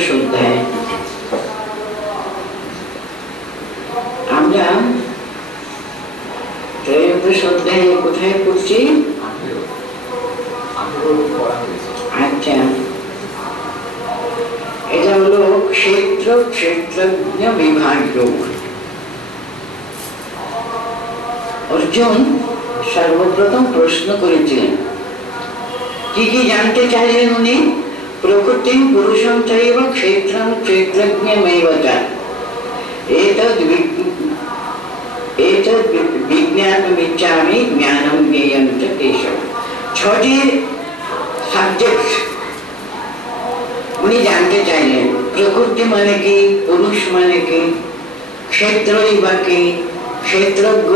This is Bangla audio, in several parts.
ত্রয়োদশ অধ্যায়। আমরা ত্রয়োদশ অধ্যায়ে কোথায় পড়ছি? আচ্ছা, এটা হলো ক্ষেত্র ক্ষেত্রজ্ঞ বিভাগ যোগ। অর্জুন সর্বপ্রথম প্রশ্ন করেছিলেন, কি কি জানতে চাইলেন উনি? প্রকৃতি পুরুষম চৈব ক্ষেত্রম ক্ষেত্রজ্ঞমেব চ এতদ্ বিজ্ঞানমিচ্ছামি জ্ঞানম জ্ঞেয়ং চ কেশব। ছটি সাবজেক্ট উনি জানতে চাইলেন। প্রকৃতি মানে কি, পুরুষ মানে কি, ক্ষেত্রই বা কি, ক্ষেত্রজ্ঞ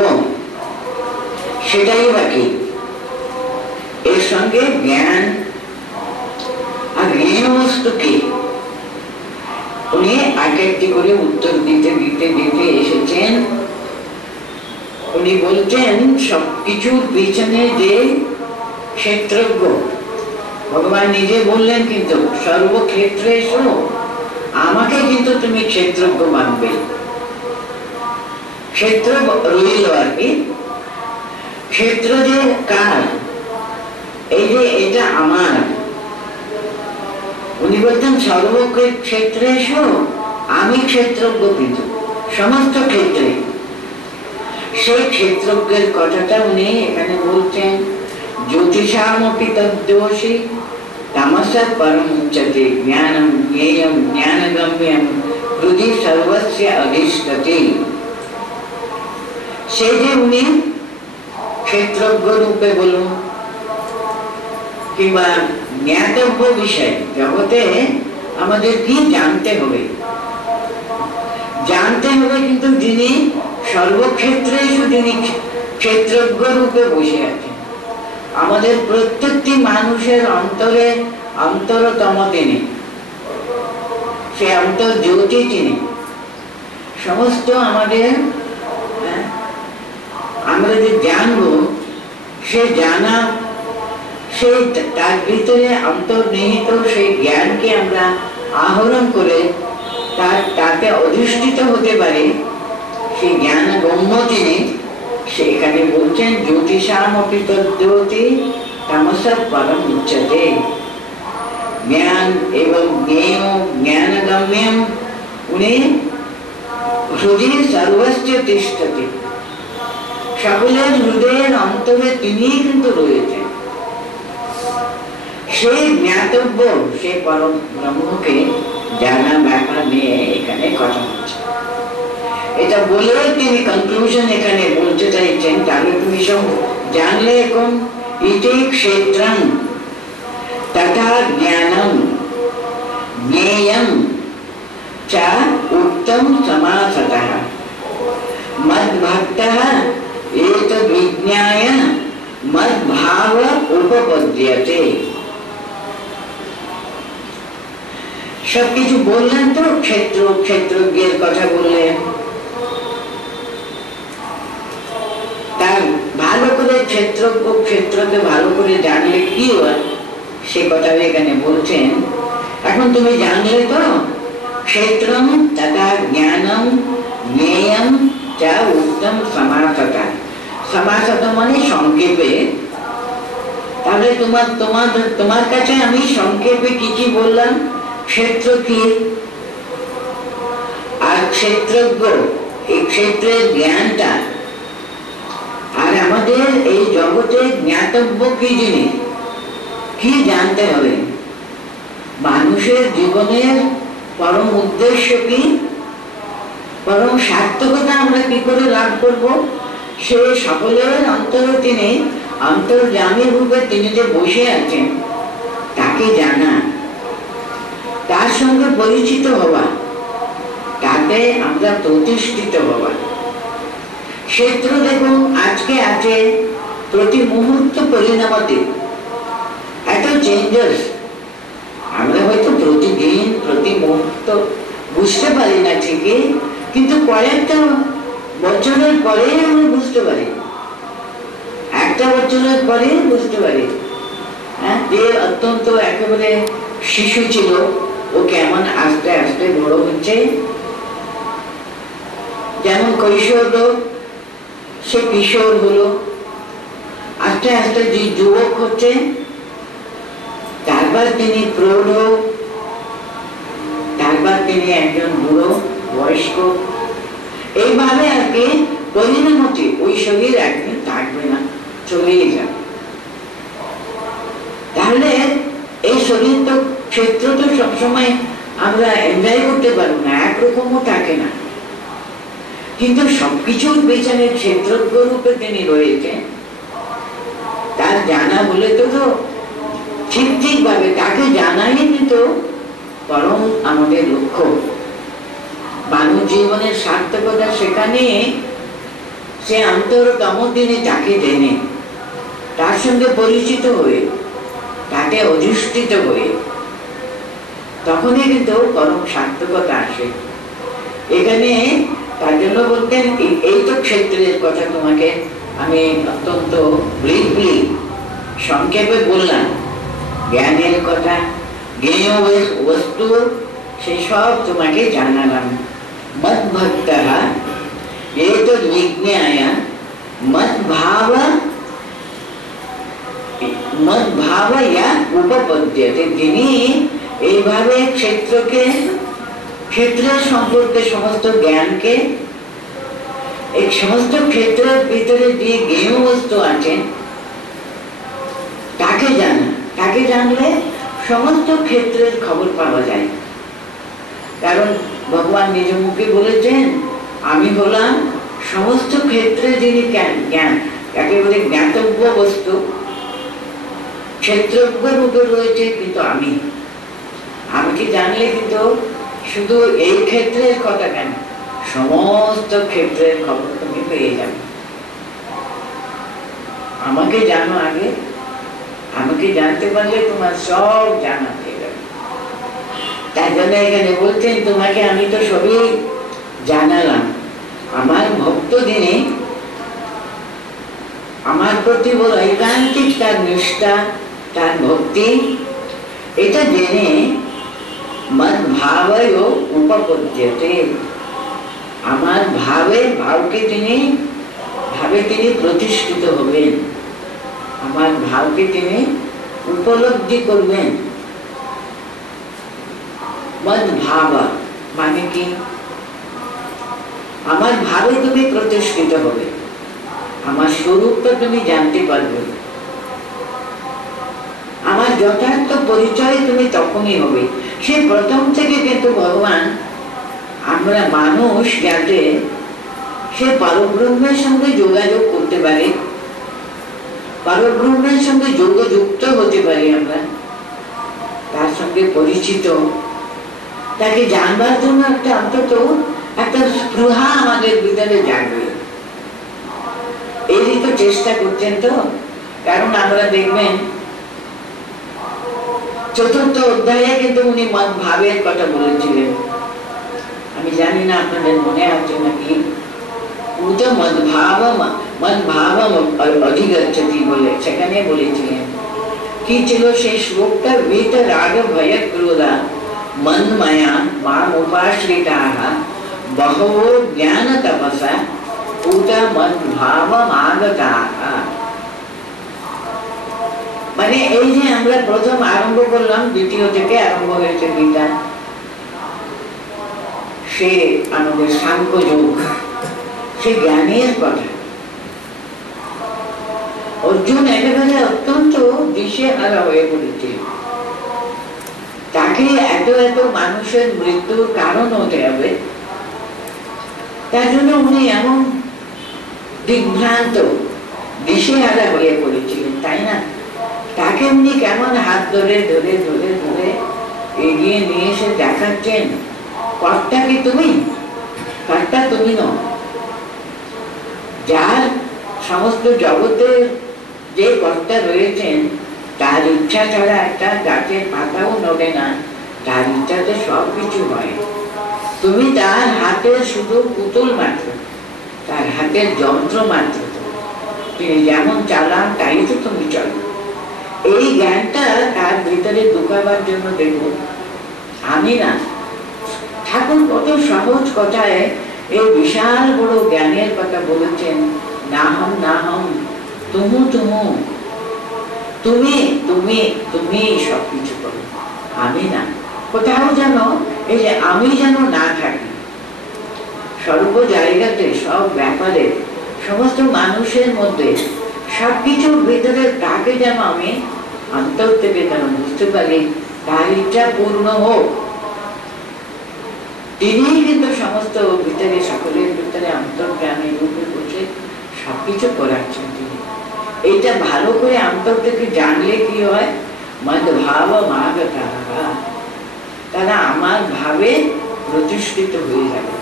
সেটাই বা কি, এর সঙ্গে জ্ঞান আর জ্ঞেয় বস্তু কি। উনি এক একটি করে উত্তর দিতে দিতে দিতে এসেছেন। উনি বলছেন সবকিছুর পিছনে যে ক্ষেত্রজ্ঞ, ভগবান নিজে বললেন কিন্তু সর্বক্ষেত্রে এসো, আমাকে কিন্তু তুমি ক্ষেত্রজ্ঞ মানবে। ক্ষেত্র রইল আর কি, ক্ষেত্র যে কার, এই যে এটা আমার। উনি বলতেন সর্বক্ষেত্রে এসো, আমি ক্ষেত্রজ্ঞ কিন্তু সমস্ত ক্ষেত্রে। সেই ক্ষেত্রজ্ঞের কথাটা উনি এখানে বলছেন, জ্যোতিষামপি তদ্দোষী তামসা পরম উচ্যতে জ্ঞানম জ্ঞেয়ম জ্ঞানগম্যম হৃদি সর্বস্য অধিষ্ঠতে। সেই যে উনি ক্ষেত্রজ্ঞ রূপে বলুন কিংবা জ্ঞাতব্য বিষয়, জগতে আমাদের কি জানতে হবে, জানতে হবে কিন্তু যিনি সর্বক্ষেত্রে যিনি ক্ষেত্রজ্ঞ রূপে বসে আছেন, আমাদের প্রত্যেকটি মানুষের অন্তরে অন্তরতম তিনি, সে অন্তর জ্যোতি তিনি। সমস্ত আমাদের আমরা যে জানবো, সে জানা, সে তার ভিতরে অন্তর্নিহিত সেই জ্ঞানকে আমরা আহরণ করে তাতে অধিষ্ঠিত হতে পারি, সেই জ্ঞান গম্য তিনি। সেখানে বলছেন জ্যোতিষামপি তদ্যোতি তামসা পরম উচ্যতে। জ্ঞান এবং জ্ঞেয় জ্ঞানগম্যম, উনি হৃদয় সর্বস্য তিষ্ঠতি, সকলের হৃদয়ের অন্তরে তিনি কিন্তু রয়েছেন। সেই জ্ঞাতব্য, সেই পরম ব্রহ্মকে জানা ব্যাপার নিয়ে এখানে কথা হচ্ছে। এটা বলে তিনি কনক্লুশন এখানে বলতে চাইছেন, তাহলে তুমি সব জানলে এখন ইতি ক্ষেত্রং তথা জ্ঞানম জ্ঞেয়ং চ উক্তম সমাসতঃ মদ্ভক্তঃ এতদ্ বিজ্ঞায় মদ্ভাব উপপদ্যতে। সবকিছু বললেন তো, ক্ষেত্র ক্ষেত্রজ্ঞের কথা বললেন, তার ভালো করে ক্ষেত্রজ্ঞ ক্ষেত্রকে ভালো করে জানলে কি হয় সে কথা এখানে বলছেন। এখন তুমি জানলে তো ক্ষেত্রম তথা জ্ঞানম জ্ঞেয়ম চ উক্তম সমাসতঃ। সমাসত মানে সংক্ষেপে। তাহলে তোমার কাছে আমি সংক্ষেপে কি কি বললাম, ক্ষেত্র কি আর ক্ষেত্রজ্ঞ, এই ক্ষেত্রের জ্ঞানটা, আর আমাদের এই জগতে জ্ঞাতব্য কি জিনিস, কি জানতে হবে, মানুষের জীবনের পরম উদ্দেশ্য কি, পরম সার্থকতা আমরা কি করে লাভ করব, সে সকলের অন্তরে তিনি অন্তর্যামী রূপে তিনি যে বসে আছেন তাকে জানা, তার সঙ্গে পরিচিত হওয়া, তাতে আমরা প্রতিষ্ঠিত হওয়া। ক্ষেত্র দেখুন আজকে আছে, প্রতি মুহূর্ত পরিণামতে এত চেঞ্জেস, আমরা হয়তো প্রতিদিন প্রতি মুহূর্ত বুঝতে পারি না ঠিকই, কিন্তু কয়েকটা বছরের পরে আমরা বুঝতে পারি, একটা বছরের পরে বুঝতে পারি। যে অত্যন্ত একেবারে শিশু ছিল, ও ও কেমন আস্তে আস্তে বড় হচ্ছে। যেমন কৈশোর সে কিশোর হলো, আস্তে আস্তে যে যুবক হচ্ছে, তারপর তিনি প্রৌঢ়, তারপর তিনি একজন বুড়ো বয়স্ক। এইভাবে আর কি পরিণতি, ওই শরীর একদিন থাকবে না, চলেই যাবে। তাহলে এই শরীর তো ক্ষেত্র তো সবসময় আমরা এনজয় করতে পারবো না, একরকমও থাকে না। কিন্তু সবকিছুর পেছনে ক্ষেত্রজ্ঞ রূপে তিনি রয়েছেন, তার জানা বলে তো ঠিক ঠিক ভাবে তাকে জানাই তো পরম আমাদের লক্ষ্য। মানব জীবনের সার্থকতা সেখানে সে অন্তরতম দিনে তাকে জেনে, তার সঙ্গে পরিচিত হয়ে, তাকে অধিষ্ঠিত হয়ে, তখনই কিন্তু পরম সার্থকতা আসে। এখানে তার জন্য বলতেন এই তো ক্ষেত্রের কথা তোমাকে আমি অত্যন্ত ব্রিফলি সংক্ষেপে বললাম, জ্ঞানের কথা, জ্ঞেয় বস্তু সেই সব তোমাকে জানালাম। মদ ভক্তঃ এতদ বিজ্ঞায় মদ্ভাবয়া উপপদ্যতে। তিনি এইভাবে ক্ষেত্রের সম্পর্কে সমস্ত জ্ঞানকে, এই সমস্ত ক্ষেত্রের ভিতরে যে জ্ঞেয় বস্তু আছেন তাকে জানা, তাকে জানলে সমস্ত ক্ষেত্রের খবর পাওয়া যায়। কারণ ভগবান নিজ মুখে বলেছেন, আমি হলাম সমস্ত ক্ষেত্রে যিনি জ্ঞান, একেবারে জ্ঞাতব্য বস্তু, ক্ষেত্রজ্ঞ রূপে রয়েছে। কিন্তু আমাকে জানলে কিন্তু শুধু এই ক্ষেত্রের কথা কেন, সমস্ত ক্ষেত্রের খবর তুমি পেয়ে যাবে। আমাকে জানো আগে, আমাকে জানতে পারলে তোমার সব জানা হয়ে যাবে। তার জন্য এখানে বলছেন, তোমাকে আমি তো সবই জানালাম। আমার ভক্ত দিনে আমার প্রতি বড় একান্তিক তার নিষ্ঠা, তার ভক্তি, এটা জেনে মদ ভাবয় উপপদ্যতে, আমার ভাবকে তিনি প্রতিষ্ঠিত হবেন, আমার ভাবকে তিনি উপলব্ধি করবেন। মদ ভাবা মানে কি? আমার ভাবে তুমি প্রতিষ্ঠিত হবে, আমার স্বরূপটা তুমি জানতে পারবে, আমার যথার্থ পরিচয় তুমি তখনই হবে। সে প্রথম থেকে কিন্তু ভগবান, আমরা মানুষ যাতে সে পরব্রহ্মের সঙ্গে যোগাযোগ করতে পারে, পরব্রহ্মের সঙ্গে যোগযুক্ত হতে পারি, আমরা তার সঙ্গে পরিচিত, তাকে জানবার জন্য একটা অন্তত একটা স্পৃহা আমাদের ভিতরে জাগবে, এরই তো চেষ্টা করছেন। তো কারণ আমরা দেখবেন চতুর্থ অধ্যায়ে কিন্তু উনি মদ ভাবের কথা বলেছিলেন। আমি জানি না আপনাদের মনে আছে নাকি, মদ ভাব অধিগচ্ছতি বলে সেখানে বলেছিলেন। কি ছিল সেই শ্লোকটা? ভীত রাগ ভয় ক্রোধা মন্ময়া মাম উপাশ্রিতাঃ বহবো জ্ঞান তপসা উত মদ্ভাবম আগতাঃ। মানে এই যে আমরা প্রথম আরম্ভ করলাম, দ্বিতীয় থেকে আরম্ভ হয়েছে গীতা, সে আমাদের সাংখ্য যোগ, সে জ্ঞানের কথা। অর্জুন একেবারে অত্যন্ত দিশেহারা হয়ে পড়েছে, তাকে এত মানুষের মৃত্যুর কারণ হতে হবে, তার জন্য উনি এমন দিগ্ভ্রান্ত দিশেহারা হয়ে পড়েছিলেন, তাই না? তাকে উনি কেমন হাত ধরে ধরে ধরে ধরে এগিয়ে নিয়ে এসে দেখাচ্ছেন, কর্তা কি তুমি? কর্তা তুমি নও। যার সমস্ত জগতের যে কর্তা রয়েছেন, তার ইচ্ছা ছাড়া একটা গাছের পাতাও নড়ে না, তার ইচ্ছাতে সবকিছু হয়। তুমি তার হাতের শুধু পুতুল মাত্র, তার হাতের যন্ত্র মাত্র, তিনি যেমন চালান তাই তো তুমি চলো। এই জ্ঞানটা তার ভিতরে ঢুকাবার জন্য দেখুন আমি না। ঠাকুর কত সহজ কথায় এই বিশাল বড় জ্ঞানের কথা বলেছেন। না হম না হম, তুমু তুমু, তুমি তুমি তুমি সবকিছু করো, আমি না। কোথাও যেন এই যে আমি যেন না থাকি, সর্ব জায়গাতে, সব ব্যাপারে, সমস্ত মানুষের মধ্যে, সবকিছুর ভিতরে তাকে যেন আমি অন্তর থেকে যেন বুঝতে পারি তার ইচ্ছা পূর্ণ হোক। তিনি কিন্তু সমস্ত ভিতরে, সকলের ভিতরে অন্তর্জ্ঞানী রূপে বসে সবকিছু করাচ্ছেন তিনি। এইটা ভালো করে অন্তর থেকে জানলে কি হয়, মদ ভাব মাগ তারা আমার ভাবে প্রতিষ্ঠিত হয়ে যাবে।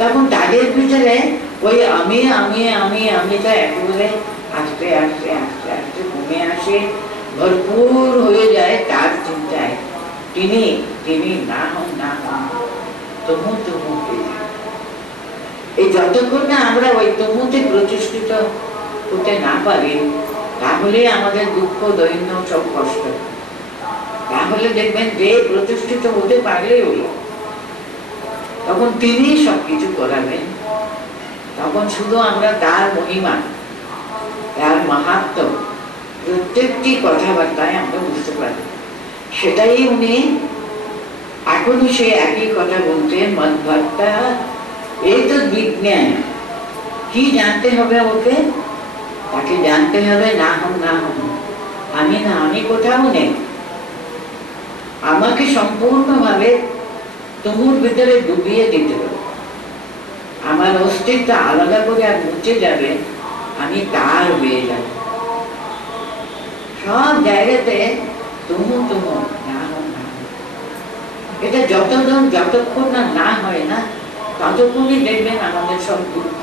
তখন তাদের ভিতরে ওই আমি আমি আমি আমিটা একেবারে আস্তে আস্তে আস্তে আস্তে কমে আসে, ভরপুর হয়ে যায় তার চিন্তায়। তিনি তিনি না হন না হন, তবু তবু হয়ে যায়। এই যতক্ষণ না আমরা ওই তবুতে প্রতিষ্ঠিত হতে না পারি, তাহলে আমাদের দুঃখ দৈন্য সব কষ্ট। তাহলে দেখবেন যে প্রতিষ্ঠিত হতে পারলে হলো, তখন তিনি সবকিছু করাবেন। তখন শুধু আমরা তার মহিমা, তার মাহাত্ম্য প্রত্যেকটি কথাবার্তায় আমরা বুঝতে পারি। সেটাই উনি এখনো সে একই কথা বলতেন, মদ্ভক্তা এই তো বিজ্ঞান। কি জানতে হবে ওকে? তাকে জানতে হবে না হম না হম, আমি না, আমি কোথাও নেই। আমাকে সম্পূর্ণভাবে তুমুর ভিতরে ডুবিয়ে দিতে হবে। আমার অস্তিত্ব আলাদা করে আর মুছে যাবে, আমি তার হয়ে যাব। সব জায়গাতে তুমু তুমু, না হম না হম। এটা যতক্ষণ না না হয় না, ততক্ষণই দেখবেন আমাদের সব দুঃখ,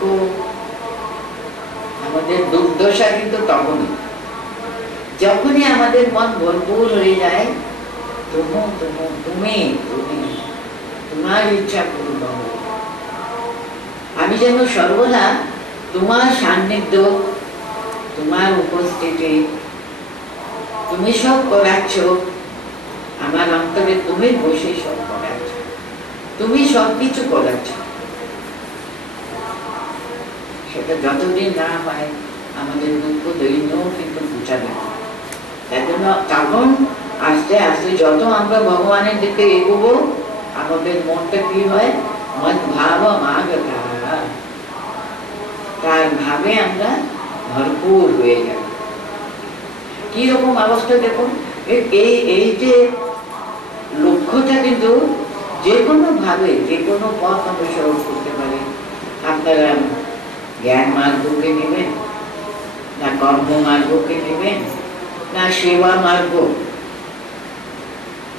আমাদের দুর্দশা কিন্তু তখনই। যখনই আমাদের মন ভরপুর হয়ে যায়, তুমু তুমু, তুমি তুমি, তোমার ইচ্ছা পূর্ণ হবে। আমি যেন সর্বদা তোমার সান্নিধ্য, তোমার উপস্থিতি, তুমি সব করাচ্ছ আমার অন্তরে, তুমি বসে সব করাচ্ছ, তুমি সবকিছু করাচ্ছ। সেটা যতদিন না হয় আমাদের দুঃখ দৈন্য কিন্তু বুঝাবে। তাই জন্য তখন আস্তে আস্তে যত আমরা ভগবানের দিকে এগোবো, আমাদের মনটা কি হয়, মদ ভাব মাগ তার ভাবে আমরা ভরপুর হয়ে যাব। কিরকম অবস্থা দেখুন, এই যে লক্ষ্যটা কিন্তু যে কোনো ভাবে, যে কোনো পথ অনুসরণ করতে পারে। আপনারা জ্ঞান মার্গকে নেবেন, না কর্ম মার্গকে নেবেন, না সেবা মার্গ,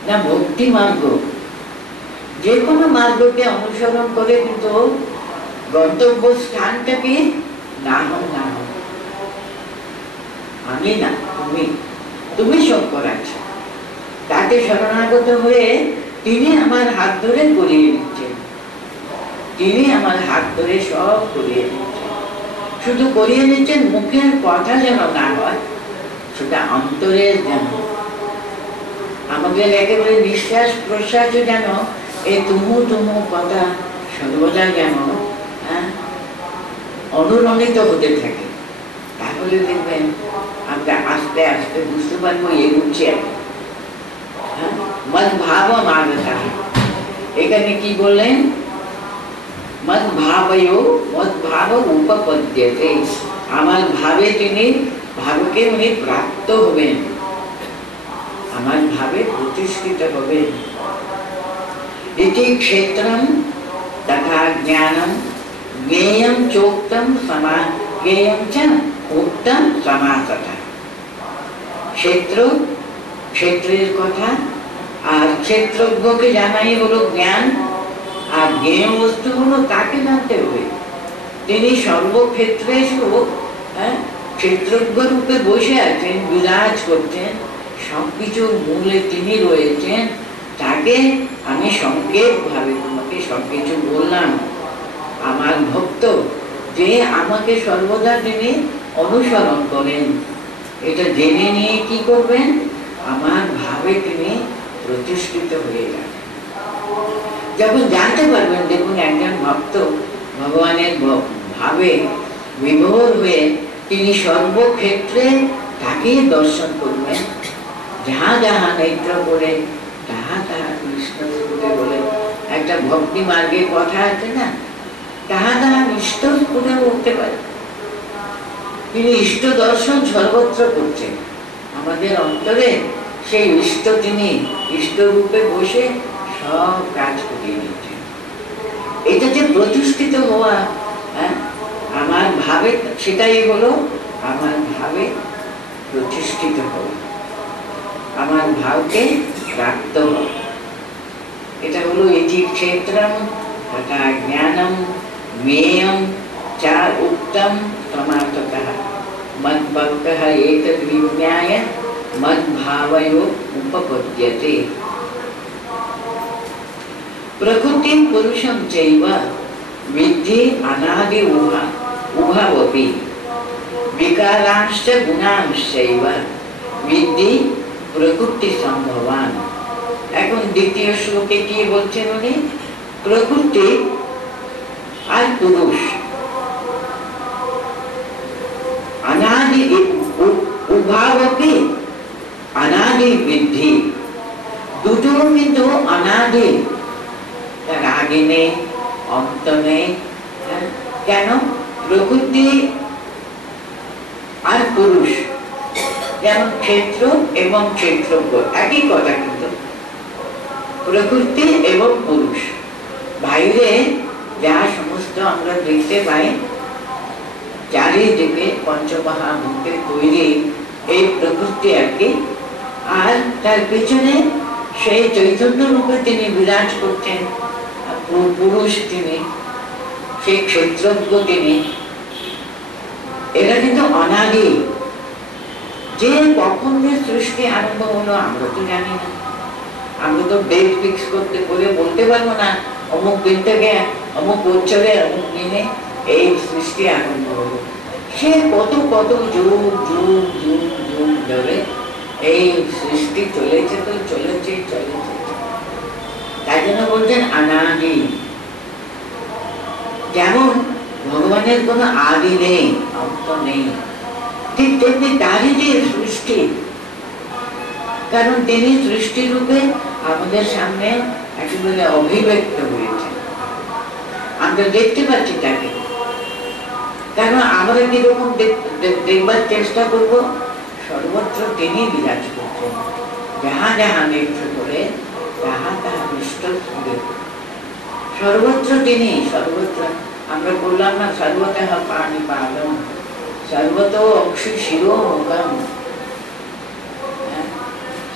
না ভক্তি মার্গ, যে কোনো মার্গকে অনুসরণ করে কিন্তু গন্তব্য স্থানটাকে না হোক না হোক, আমি না, তুমি তুমি সব করাচ্ছ। তাকে শরণাগত হয়ে তিনি আমার হাত ধরে করিয়ে নিচ্ছেন, তিনি আমার হাত ধরে সব করিয়ে নিচ্ছেন। শুধু করিয়ে নিচ্ছেন, মুখের কথা যেন না হয়, সেটা অন্তরের যেন। আমাদের একেবারে নিঃশ্বাস প্রশ্বাসে যেন এই তুমু তুমু কথা সর্বদা যেন অনুরণিত হতে থাকে। তাহলে দেখবেন আমরা আস্তে আস্তে বুঝতে পারবো এগুচ্ছে। মদ ভাব মাগতা, এখানে কি বললেন, মদ ভাবয়ো মদ ভাব উপপদ্যতে, আমার ভাবে তিনি, ভাবকে উনি প্রাপ্ত হবেন, আমার ভাবে প্রতিষ্ঠিত হবেন। ইতি ক্ষেত্রম তথা জ্ঞানম জ্ঞেয়ম চোক্তম সমা জ্ঞেয়ম চ উক্তম সমাসতঃ। ক্ষেত্র, ক্ষেত্রের কথা, আর ক্ষেত্রজ্ঞকে জানাই হলো জ্ঞান, আর জ্ঞেয় বস্তু হলো তাকে জানতে হবে। তিনি সর্বক্ষেত্রে ক্ষেত্রজ্ঞ রূপে বসে আছেন, বিরাজ করছেন, সবকিছুর মূলে তিনি রয়েছেন। তাকে আমি সংক্ষেপ ভাবে তোমাকে সবকিছু বললাম। আমার ভক্ত যে আমাকে সর্বদা তিনি অনুসরণ করেন, এটা জেনে নিয়ে কি করবেন, আমার ভাবে তিনি প্রতিষ্ঠিত হয়ে যাবে। যখন জানতে পারবেন, দেখুন একজন ভক্ত ভগবানের ভাবে বিভোর হয়ে তিনি সর্বক্ষেত্রে তাকে দর্শন করবেন। যাহা যাহা নেত্র করে তাহা তাহা কৃষ্ণ স্ফুটে বলে একটা ভক্তি মার্গের কথা আছে না, তাহা তাহা ইষ্ট স্ফুটে উঠতে পারে। তিনি ইষ্ট দর্শন সর্বত্র করছেন আমাদের অন্তরে। সেই ইষ্ট তিনি ইষ্ট রূপে বসে সব কাজ করিয়ে নিচ্ছেন। এটা যে প্রতিষ্ঠিত হওয়া, আমার ভাবে, সেটাই হলো আমার ভাবে প্রতিষ্ঠিত হওয়া, আমার ভাবকে রাখতে হবে। এটা হলো ইতি ক্ষেত্রম তথা জ্ঞানম মেয়ম চা উক্তম প্রমাততঃ মদ্ভক্তঃ এতদ্ বিজ্ঞায় মদ্ভাবয়ো উপপদ্যতে। প্রকৃতিম পুরুষম চৈব বিদ্ধি অনাদি উভাবপি বিকারাংশ্চ গুণাংশ্চৈব বিদ্ধি প্রকৃতি সম্ভবান। এখন দ্বিতীয় শ্লোকে কি বলছেন উনি? প্রকৃতি আর পুরুষ অনাদি উভাবপি অনাদি বৃদ্ধি, দুটো কিন্তু অনাদি, তার আগে নেই অন্ত নেই। কেন? প্রকৃতি আর পুরুষ যেমন ক্ষেত্র এবং ক্ষেত্রজ্ঞ একই কথা, কিন্তু প্রকৃতি এবং পুরুষ। বাইরে যা সমস্ত আমরা দেখতে পাই চারিদিকে পঞ্চমহাভূতে তৈরি এই প্রকৃতি আর কি, আর তার পেছনে সেই চৈতন্য রূপে তিনি বিরাজ করছেন পুরুষ, তিনি সেই ক্ষেত্রজ্ঞ তিনি। এরা কিন্তু অনাদি। যে কখন যে সৃষ্টি আরম্ভ হলো আমরা তো জানি না, আমরা তো ডেট ফিক্স করতে করে বলতে পারবো না অমুক দিন থেকে অমুক বছরে অমুক দিনে এই সৃষ্টি আরম্ভ হলো। সে কত কত যুগ যুগ যুগ যুগ ধরে এই সৃষ্টি চলেছে, তো চলেছে চলেছে। তাই জন্য বলছেন অনাদি। যেমন ভগবানের কোনো আদি নেই, অন্ত নেই, ঠিক তেমনি তারই যে সৃষ্টি, কারণ তিনি সৃষ্টি রূপে আমাদের সামনে একেবারে অভিব্যক্ত হয়েছে, আমরা দেখতে পাচ্ছি তাকে। কারণ আমরা কিরকম দেখবার চেষ্টা করব, সর্বত্র তিনি বিরাজ করছেন। যাহা যাহা নেত্র করে তাহা তাহা ইষ্ট স্ফুটে, সর্বত্র তিনি, সর্বত্র। আমরা বললাম না সর্বতঃ পানি পাদম সর্বত অক্ষি শিরো মুখম,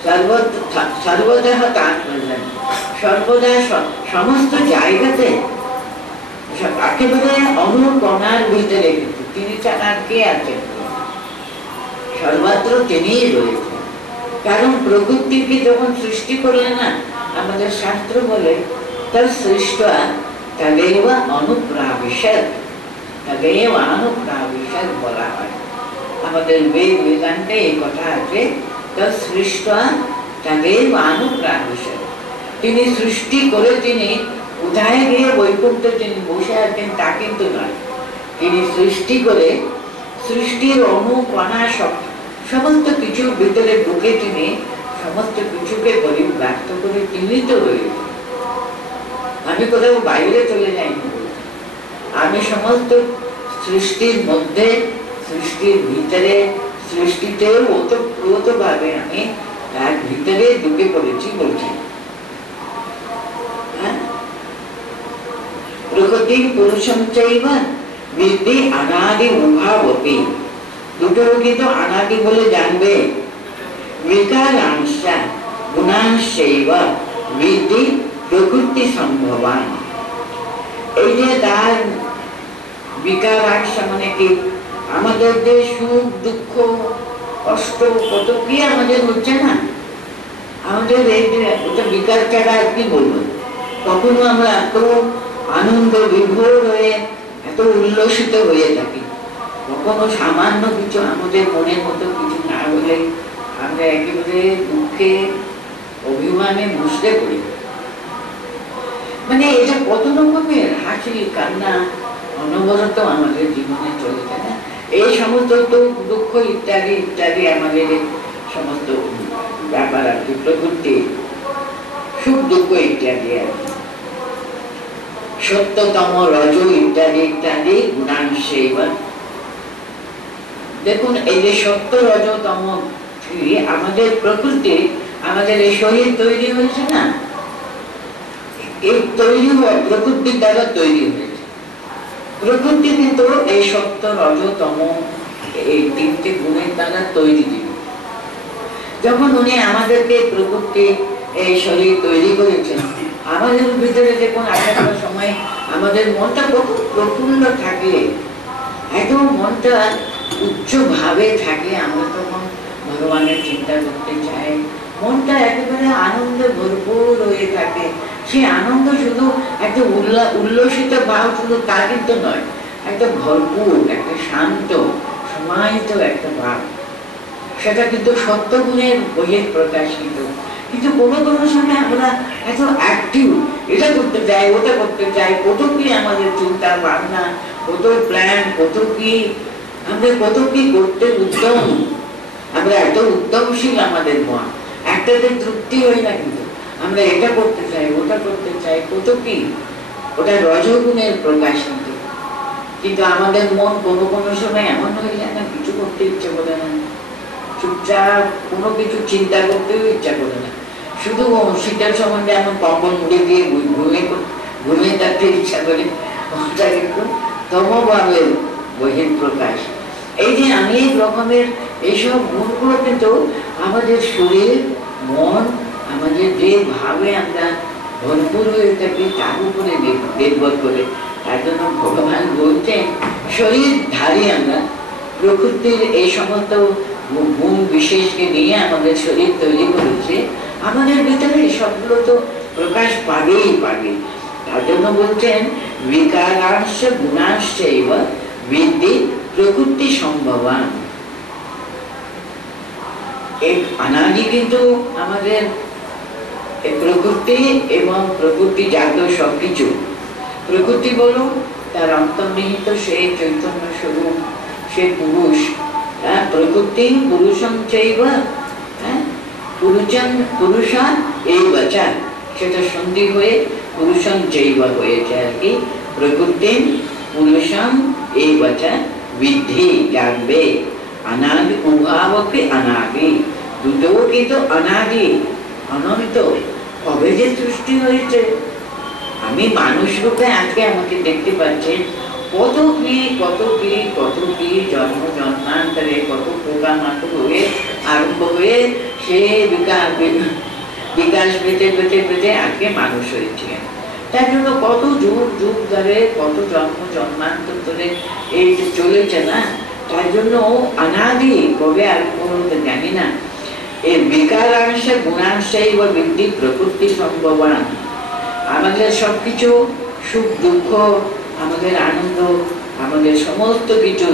সর্বতঃ তার বললেন সর্বদা সমস্ত জায়গাতে একেবারে অনুকণার ভিতরে তিনি ছাড়া কে আছেন? সর্বত্র তিনিই রয়েছে। কারণ প্রকৃতিকে যখন সৃষ্টি করলেন না, আমাদের শাস্ত্র বলে তার সৃষ্ট তদেব অনুপ্রাবিশদ, তদেব অনুপ্রাবিশদ বলা হয়। আমাদের বেদান্তে এই কথা আছে, তার সৃষ্ট তদেব অনুপ্রাবিশদ। তিনি সৃষ্টি করে তিনি কোথায় গিয়ে বৈকুণ্ঠে তিনি বসে আছেন তা কিন্তু নয়। তিনি সৃষ্টি করে সৃষ্টির অনুকণা সমস্ত কিছুর ভিতরে ঢুকে তিনি সমস্ত কিছুকে পরিব্যাপ্ত করে তিনি তো রয়েছে। আমি কোথাও বাইরে চলে যাইনি, আমি সমস্ত সৃষ্টির মধ্যে, সৃষ্টির ভিতরে, সৃষ্টিতেও ওতপ্রোতভাবে আমি তার ভিতরে ঢুকে পড়েছি বলছি। প্রকৃতি পুরুষম চৈব বিদ্ধি অনাদি উভাবপি, দুটো কিন্তু অনাদি বলে জানবে। বিকারাংশ গুণাংশৈব বিদ্ধি প্রকৃতি সম্ভবান। এই যে তার বিকারাংশ মানে কি, আমাদের যে সুখ দুঃখ কষ্ট কত কি আমাদের হচ্ছে না, আমাদের এই যে ওটা বিকার ছাড়া আর কি বলবো। কখনো আমরা এত আনন্দ বিভোর হয়ে এত উল্লসিত হয়ে থাকি, কখনো সামান্য কিছু আমাদের মনের মতো কিছু না হলে আমরা একেবারে দুঃখে অভিমান অভিমানে মুছড়ে পড়ি। মানে এটা কত রকমের হাসি কান্না অনবরত আমাদের জীবনে চলেছে না? এই সমস্ত দুঃখ ইত্যাদি ইত্যাদি আমাদের সমস্ত ব্যাপার আর কি, প্রকৃতি সুখ দুঃখ ইত্যাদি আর কি, সত্যতম রজ ইত্যাদি ইত্যাদি গুণাংশে। এবার দেখুন, এই যে সত্য রজতম আমাদের প্রকৃতি, আমাদের এই শরীর তৈরি হয়েছে না, এই তৈরি প্রকৃতির দ্বারা তৈরি হয়েছে। প্রকৃতি কিন্তু এই সত্য রজতম এই তিনটে গুণের দ্বারা তৈরি জীব। যখন উনি আমাদেরকে প্রকৃতি এই শরীর তৈরি করেছেন, আমাদের ভিতরে দেখুন আসার সময় আমাদের মনটা কত প্রফুল্ল থাকে, এত মনটা উচ্চ ভাবে থাকে, আমরা তখন ভগবানের চিন্তা করতে চাই, মনটা একেবারে আনন্দে ভরপুর হয়ে থাকে। সেই আনন্দ শুধু একটা উল্লসিত ভাব শুধু তা কিন্তু নয়, একটা ভরপুর, একটা শান্ত সমাহিত একটা ভাব, সেটা কিন্তু সত্যগুণের বইয়ের প্রকাশিত। কিন্তু কোনো কোনো সময় আমরা এত অ্যাক্টিভ, এটা করতে চাই, ওটা করতে চাই, কত কি আমাদের চিন্তা ভাবনা, কত প্ল্যান, কত কি আমরা কত কি করতে উদ্যম, আমরা এত উদ্যমশীল আমাদের মন, একটাতে তৃপ্তি হয় না, কিন্তু আমরা এটা করতে চাই, ওটা করতে চাই, কত কি, ওটা রজগুণের প্রকাশিত। কিন্তু আমাদের মন কোনো কোনো সময় এমন হয়ে যায় না, কিছু করতে ইচ্ছে করে না, চুপচাপ কোনো কিছু চিন্তা করতেও ইচ্ছা করে না, শুধু শীতের সম্বন্ধে এমন কম্বল মুড়ে দিয়ে ঘুমিয়ে থাকতে ইচ্ছা করে, ওটা কিন্তু তমভাবের বহির প্রকাশ। এই যে অনেক রকমের এইসব গুণগুলো কিন্তু আমাদের শরীর মন, আমাদের যে ভাবে আমরা ভরপুর হয়ে থাকি তার উপরে নির্ভর করে। তার জন্য ভগবান বলতেন শরীরধারী আমরা, প্রকৃতির এই সমস্ত গুণ বিশেষকে নিয়ে আমাদের শরীর তৈরি করেছে, আমাদের ভিতরে সবগুলো তো প্রকাশ পাবেই পাবে। তার জন্য বলছেন বিকারাংশ গুণাংশৈব বিদ্ধি প্রকৃতি সম্ভবান। এক অনাদি কিন্তু আমাদের প্রকৃতি এবং প্রকৃতি জাত সবকিছু, প্রকৃতি বলো তার অন্তর্নিহিত সেই চৈতন্য স্বরূপ, সে পুরুষ, প্রকৃতি পুরুষং চৈব, পুরুষান এই বচন, সেটা সন্ধি হয়ে পুরুষং চৈব হয়েছে আর কি। প্রকৃতি পুরুষং এই বচন বিদ্ধি, জানবে, অনাদি উভাবকে অনাদি, দুটোও কিন্তু অনাদি অনন্ত, কবে যে সৃষ্টি হয়েছে। আমি মানুষ রূপে আজকে আমাকে দেখতে পাচ্ছেন, কত কি কত কি কত কি জন্ম জন্মান্তরে কত পোকা মাকড় হয়ে আরম্ভ হয়ে সে বিকাশ পেতে পেতে পেতে আজকে মানুষ হয়েছে। তার জন্য কত যুগ যুগ ধরে, কত জন্ম জন্মান্তর ধরে এই যে চলেছে না, তার জন্য অনাদি, কবে আরম্ভ হতে জানি না। এই বিকারাংশে গুণাংশে বৃদ্ধি প্রকৃতি সম্ভবান, আমাদের সবকিছু সুখ দুঃখ, আমাদের আনন্দ, আমাদের সমস্ত কিছু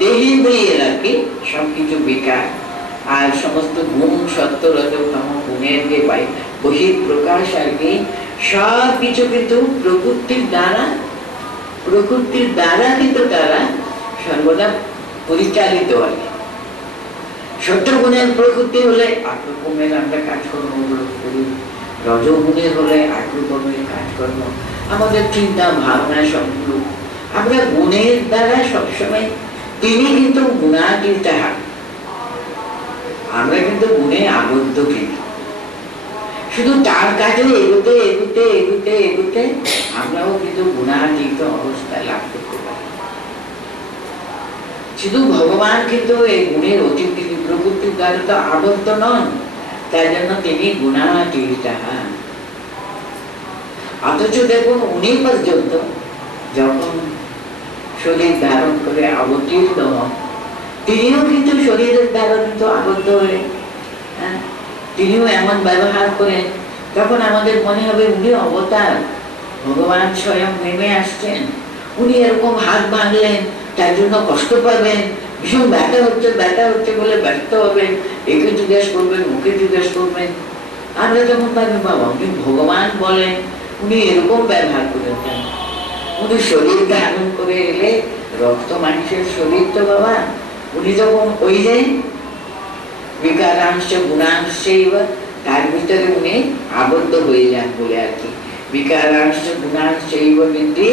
দেহেন্দ্রিয়ের আর কি সবকিছু বিকার, আর সমস্ত গুণ সত্য রজতম গুণের যে বহির প্রকাশ আর কি, সব কিছু কিন্তু প্রকৃতির দ্বারা কিন্তু তারা সর্বদা পরিচালিত হয়। সত্যগুণের প্রকৃতি হলে আট রকমের আমরা কাজকর্মগুলো করি, রজগুণের হলে আট রকমের কাজকর্ম, আমাদের চিন্তা ভাবনা সবগুলো আমরা গুণের দ্বারা সবসময়, তিনি কিন্তু গুণাতীত, আমরা কিন্তু গুণে আবদ্ধ, কিন্তু শুধু তার কাজে এগোতে এগোতে এগোতে এগোতে আমরাও কিন্তু গুণাতীত অবস্থা লাভ করতে পারি। শুধু ভগবান কিন্তু এই গুণের অতীত, তিনি প্রকৃতির দ্বারা তো আবদ্ধ নন, তাই জন্য তিনি গুণাতীত। অথচ দেখুন উনি পর্যন্ত যখন শরীর ধারণ করে অবতীর্ণ হন, তিনিও কিন্তু শরীরের দ্বারা কিন্তু আবদ্ধ হয়ে, তিনিও এমন ব্যবহার করেন, তখন আমাদের মনে হবে উনি অবতার, ভগবান স্বয়ং নেমে আসছেন, উনি এরকম হাত বাঁধলেন, তার জন্য কষ্ট পাবেন, ভীষণ ব্যথা হচ্ছে বলে ব্যস্ত হবেন, একে জিজ্ঞেস করবেন, ওকে জিজ্ঞেস করবেন, আমরা যখন ভাবি বাবা উনি ভগবান বলেন, উনি এরকম ব্যবহার করেন কেন? উনি শরীর ধারণ করে এলে রক্ত মাংসের শরীর তো বাবা, উনি যখন ওই যে বিকারাংশ গুণাংশ তার ভিতরে উনি আবদ্ধ হয়ে যান বলে আর কি। বিকারাংশ গুণাংশ বৃদ্ধি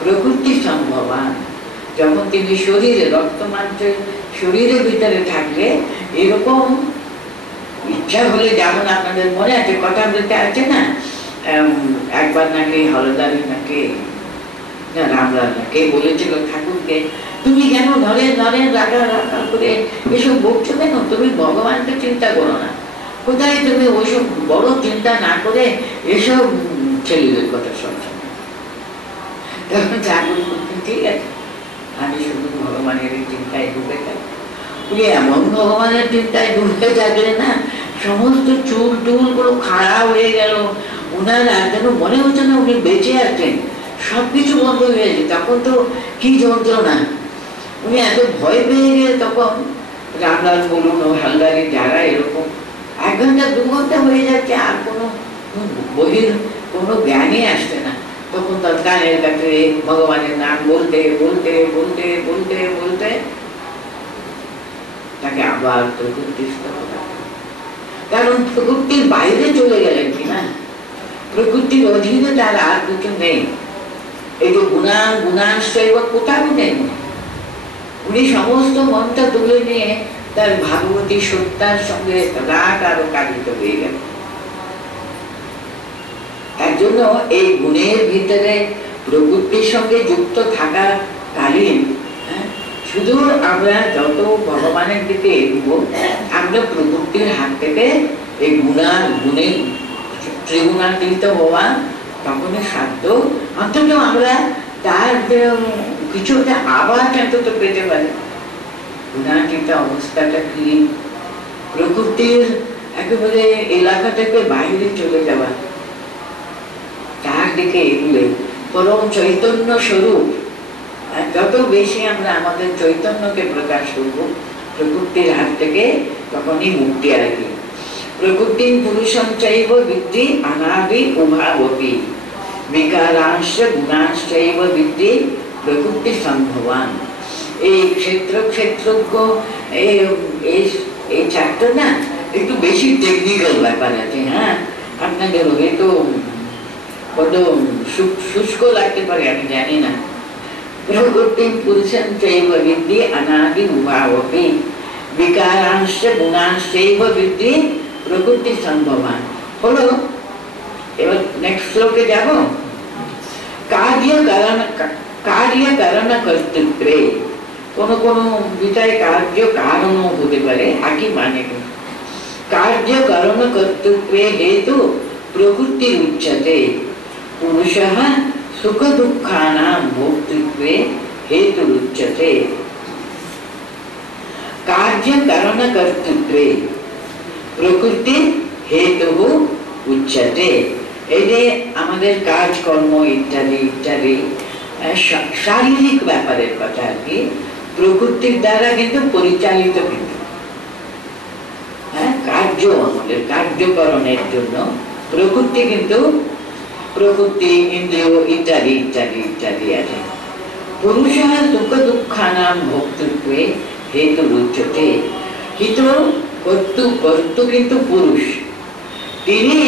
প্রকৃতি সম্ভবান। যখন তিনি শরীরে রক্ত মাংসের শরীরের ভিতরে থাকলে এরকম ইচ্ছা হলে, যেমন আপনাদের মনে আছে কথা বলতে আছে না, একবার নাকি হলদারি নাকি রামলাল নাকি বলেছিল ঠাকুরকে, তুমি কেন ধরে ধরে রাখা রাখা করে এসব বলছো কেন? তুমি ভগবানকে চিন্তা করো না, কোথায় তুমি ওইসব বড় চিন্তা না করে এসব ছেলেদের কথা শুনছো। তখন ঠাকুর বলতেন ঠিক আছে, আমি শুধু ভগবানের চিন্তায় ডুবে থাকি। উনি এমন ভগবানের চিন্তায় ডুবে থাকলে না সমস্ত চুল টুল গুলো খাড়া হয়ে গেল, ওনারা যেন মনে হচ্ছে না উনি বেঁচে আছেন, সবকিছু বন্ধ হয়ে গেছে। তখন তো কি যন্ত্রণা, উনি এত ভয় পেয়ে গেলে তখন রামলাল বলুন ও হালদারি যারা এরকম 1 ঘন্টা 2 ঘন্টা হয়ে যাচ্ছে আর কোনো বহির কোনো জ্ঞানই আসছে না, তখন তার কানের কাছে ভগবানের নাম বলতে বলতে বলতে বলতে বলতে তাকে আবার প্রকৃতিস্থ করা। কারণ প্রকৃতির বাইরে চলে গেলেন কিনা, প্রকৃতির অধীনে তার আর কিছু নেই। এই যে গুণাংশ কোথাও নেই, উনি সমস্ত মনটা তুলে নিয়ে তার ভাগবতী সত্তার সঙ্গে রাগ আরো কালিত হয়ে গেল। তার জন্য এই গুণের ভিতরে প্রকৃতির সঙ্গে যুক্ত থাকা কালীন শুধু আমরা যত ভগবানের দিকে এগোবো, আমরা প্রকৃতির হাত থেকে এই গুণে ত্রিগুণান্বিত হওয়া তখনই সাধ্য। অন্তত আমরা তার কিছুটা আওয়াজ অন্তত পেতে পারি। গুণান্বিত অবস্থাটা কি? প্রকৃতির একেবারে এলাকা থেকে বাইরে চলে যাওয়া, তার দিকে এগুলো পরম চৈতন্য স্বরূপ। যত বেশি আমরা আমাদের চৈতন্যকে প্রকাশ করবো প্রকৃতির হাত থেকে, তখনই মুক্তি আসবে। প্রকৃতির পুরুষং চৈব বিদ্ধি অনাদি উভাবপি বিকারাংশ গুণাংশ বিদ্ধি প্রকৃতি সম্ভবান। এই ক্ষেত্রজ্ঞ এই চ্যাপ্টার না একটু বেশি টেকনিক্যাল ব্যাপার আছে। হ্যাঁ, আপনাদের হয়তো কত শুষ্ক লাগতে পারে আমি জানি না। প্রকৃতির পুরুষং চৈব বিদ্ধি অনাদি উভাবপি বিকারাংশ গুণাংশ বিদ্ধি প্রকৃতি সম্ভবান হলো। এবার নেক্সট শ্লোকে যাব। কার্য কারণ কর্তৃত্বে, কোন কোন বিষয় কার্য কারণও হতে পারে, একই মানে। কার্য কারণ কর্তৃত্বে হেতু প্রকৃতির উচ্চতে পুরুষঃ সুখ দুঃখানাং ভোক্তৃত্বে হেতু উচ্চতে। কার্য কারণ কর্তৃত্বে প্রকৃতি হেতু উচ্চতে। এই যে আমাদের কাজকর্ম ইত্যাদি ইত্যাদি শারীরিক ব্যাপারের কথা আর কি, প্রকৃতির দ্বারা কিন্তু পরিচালিত। কিন্তু কার্য আমাদের কার্যকরণের জন্য প্রকৃতি কিন্তু প্রকৃতি ইন্দ্রিয় ইত্যাদি ইত্যাদি ইত্যাদি আছে। পুরুষঃ সুখ দুঃখানাং ভোক্তৃত্বে হেতু উচ্চতে। কিন্তু কর্তৃ কিন্তু পুরুষ, তিনি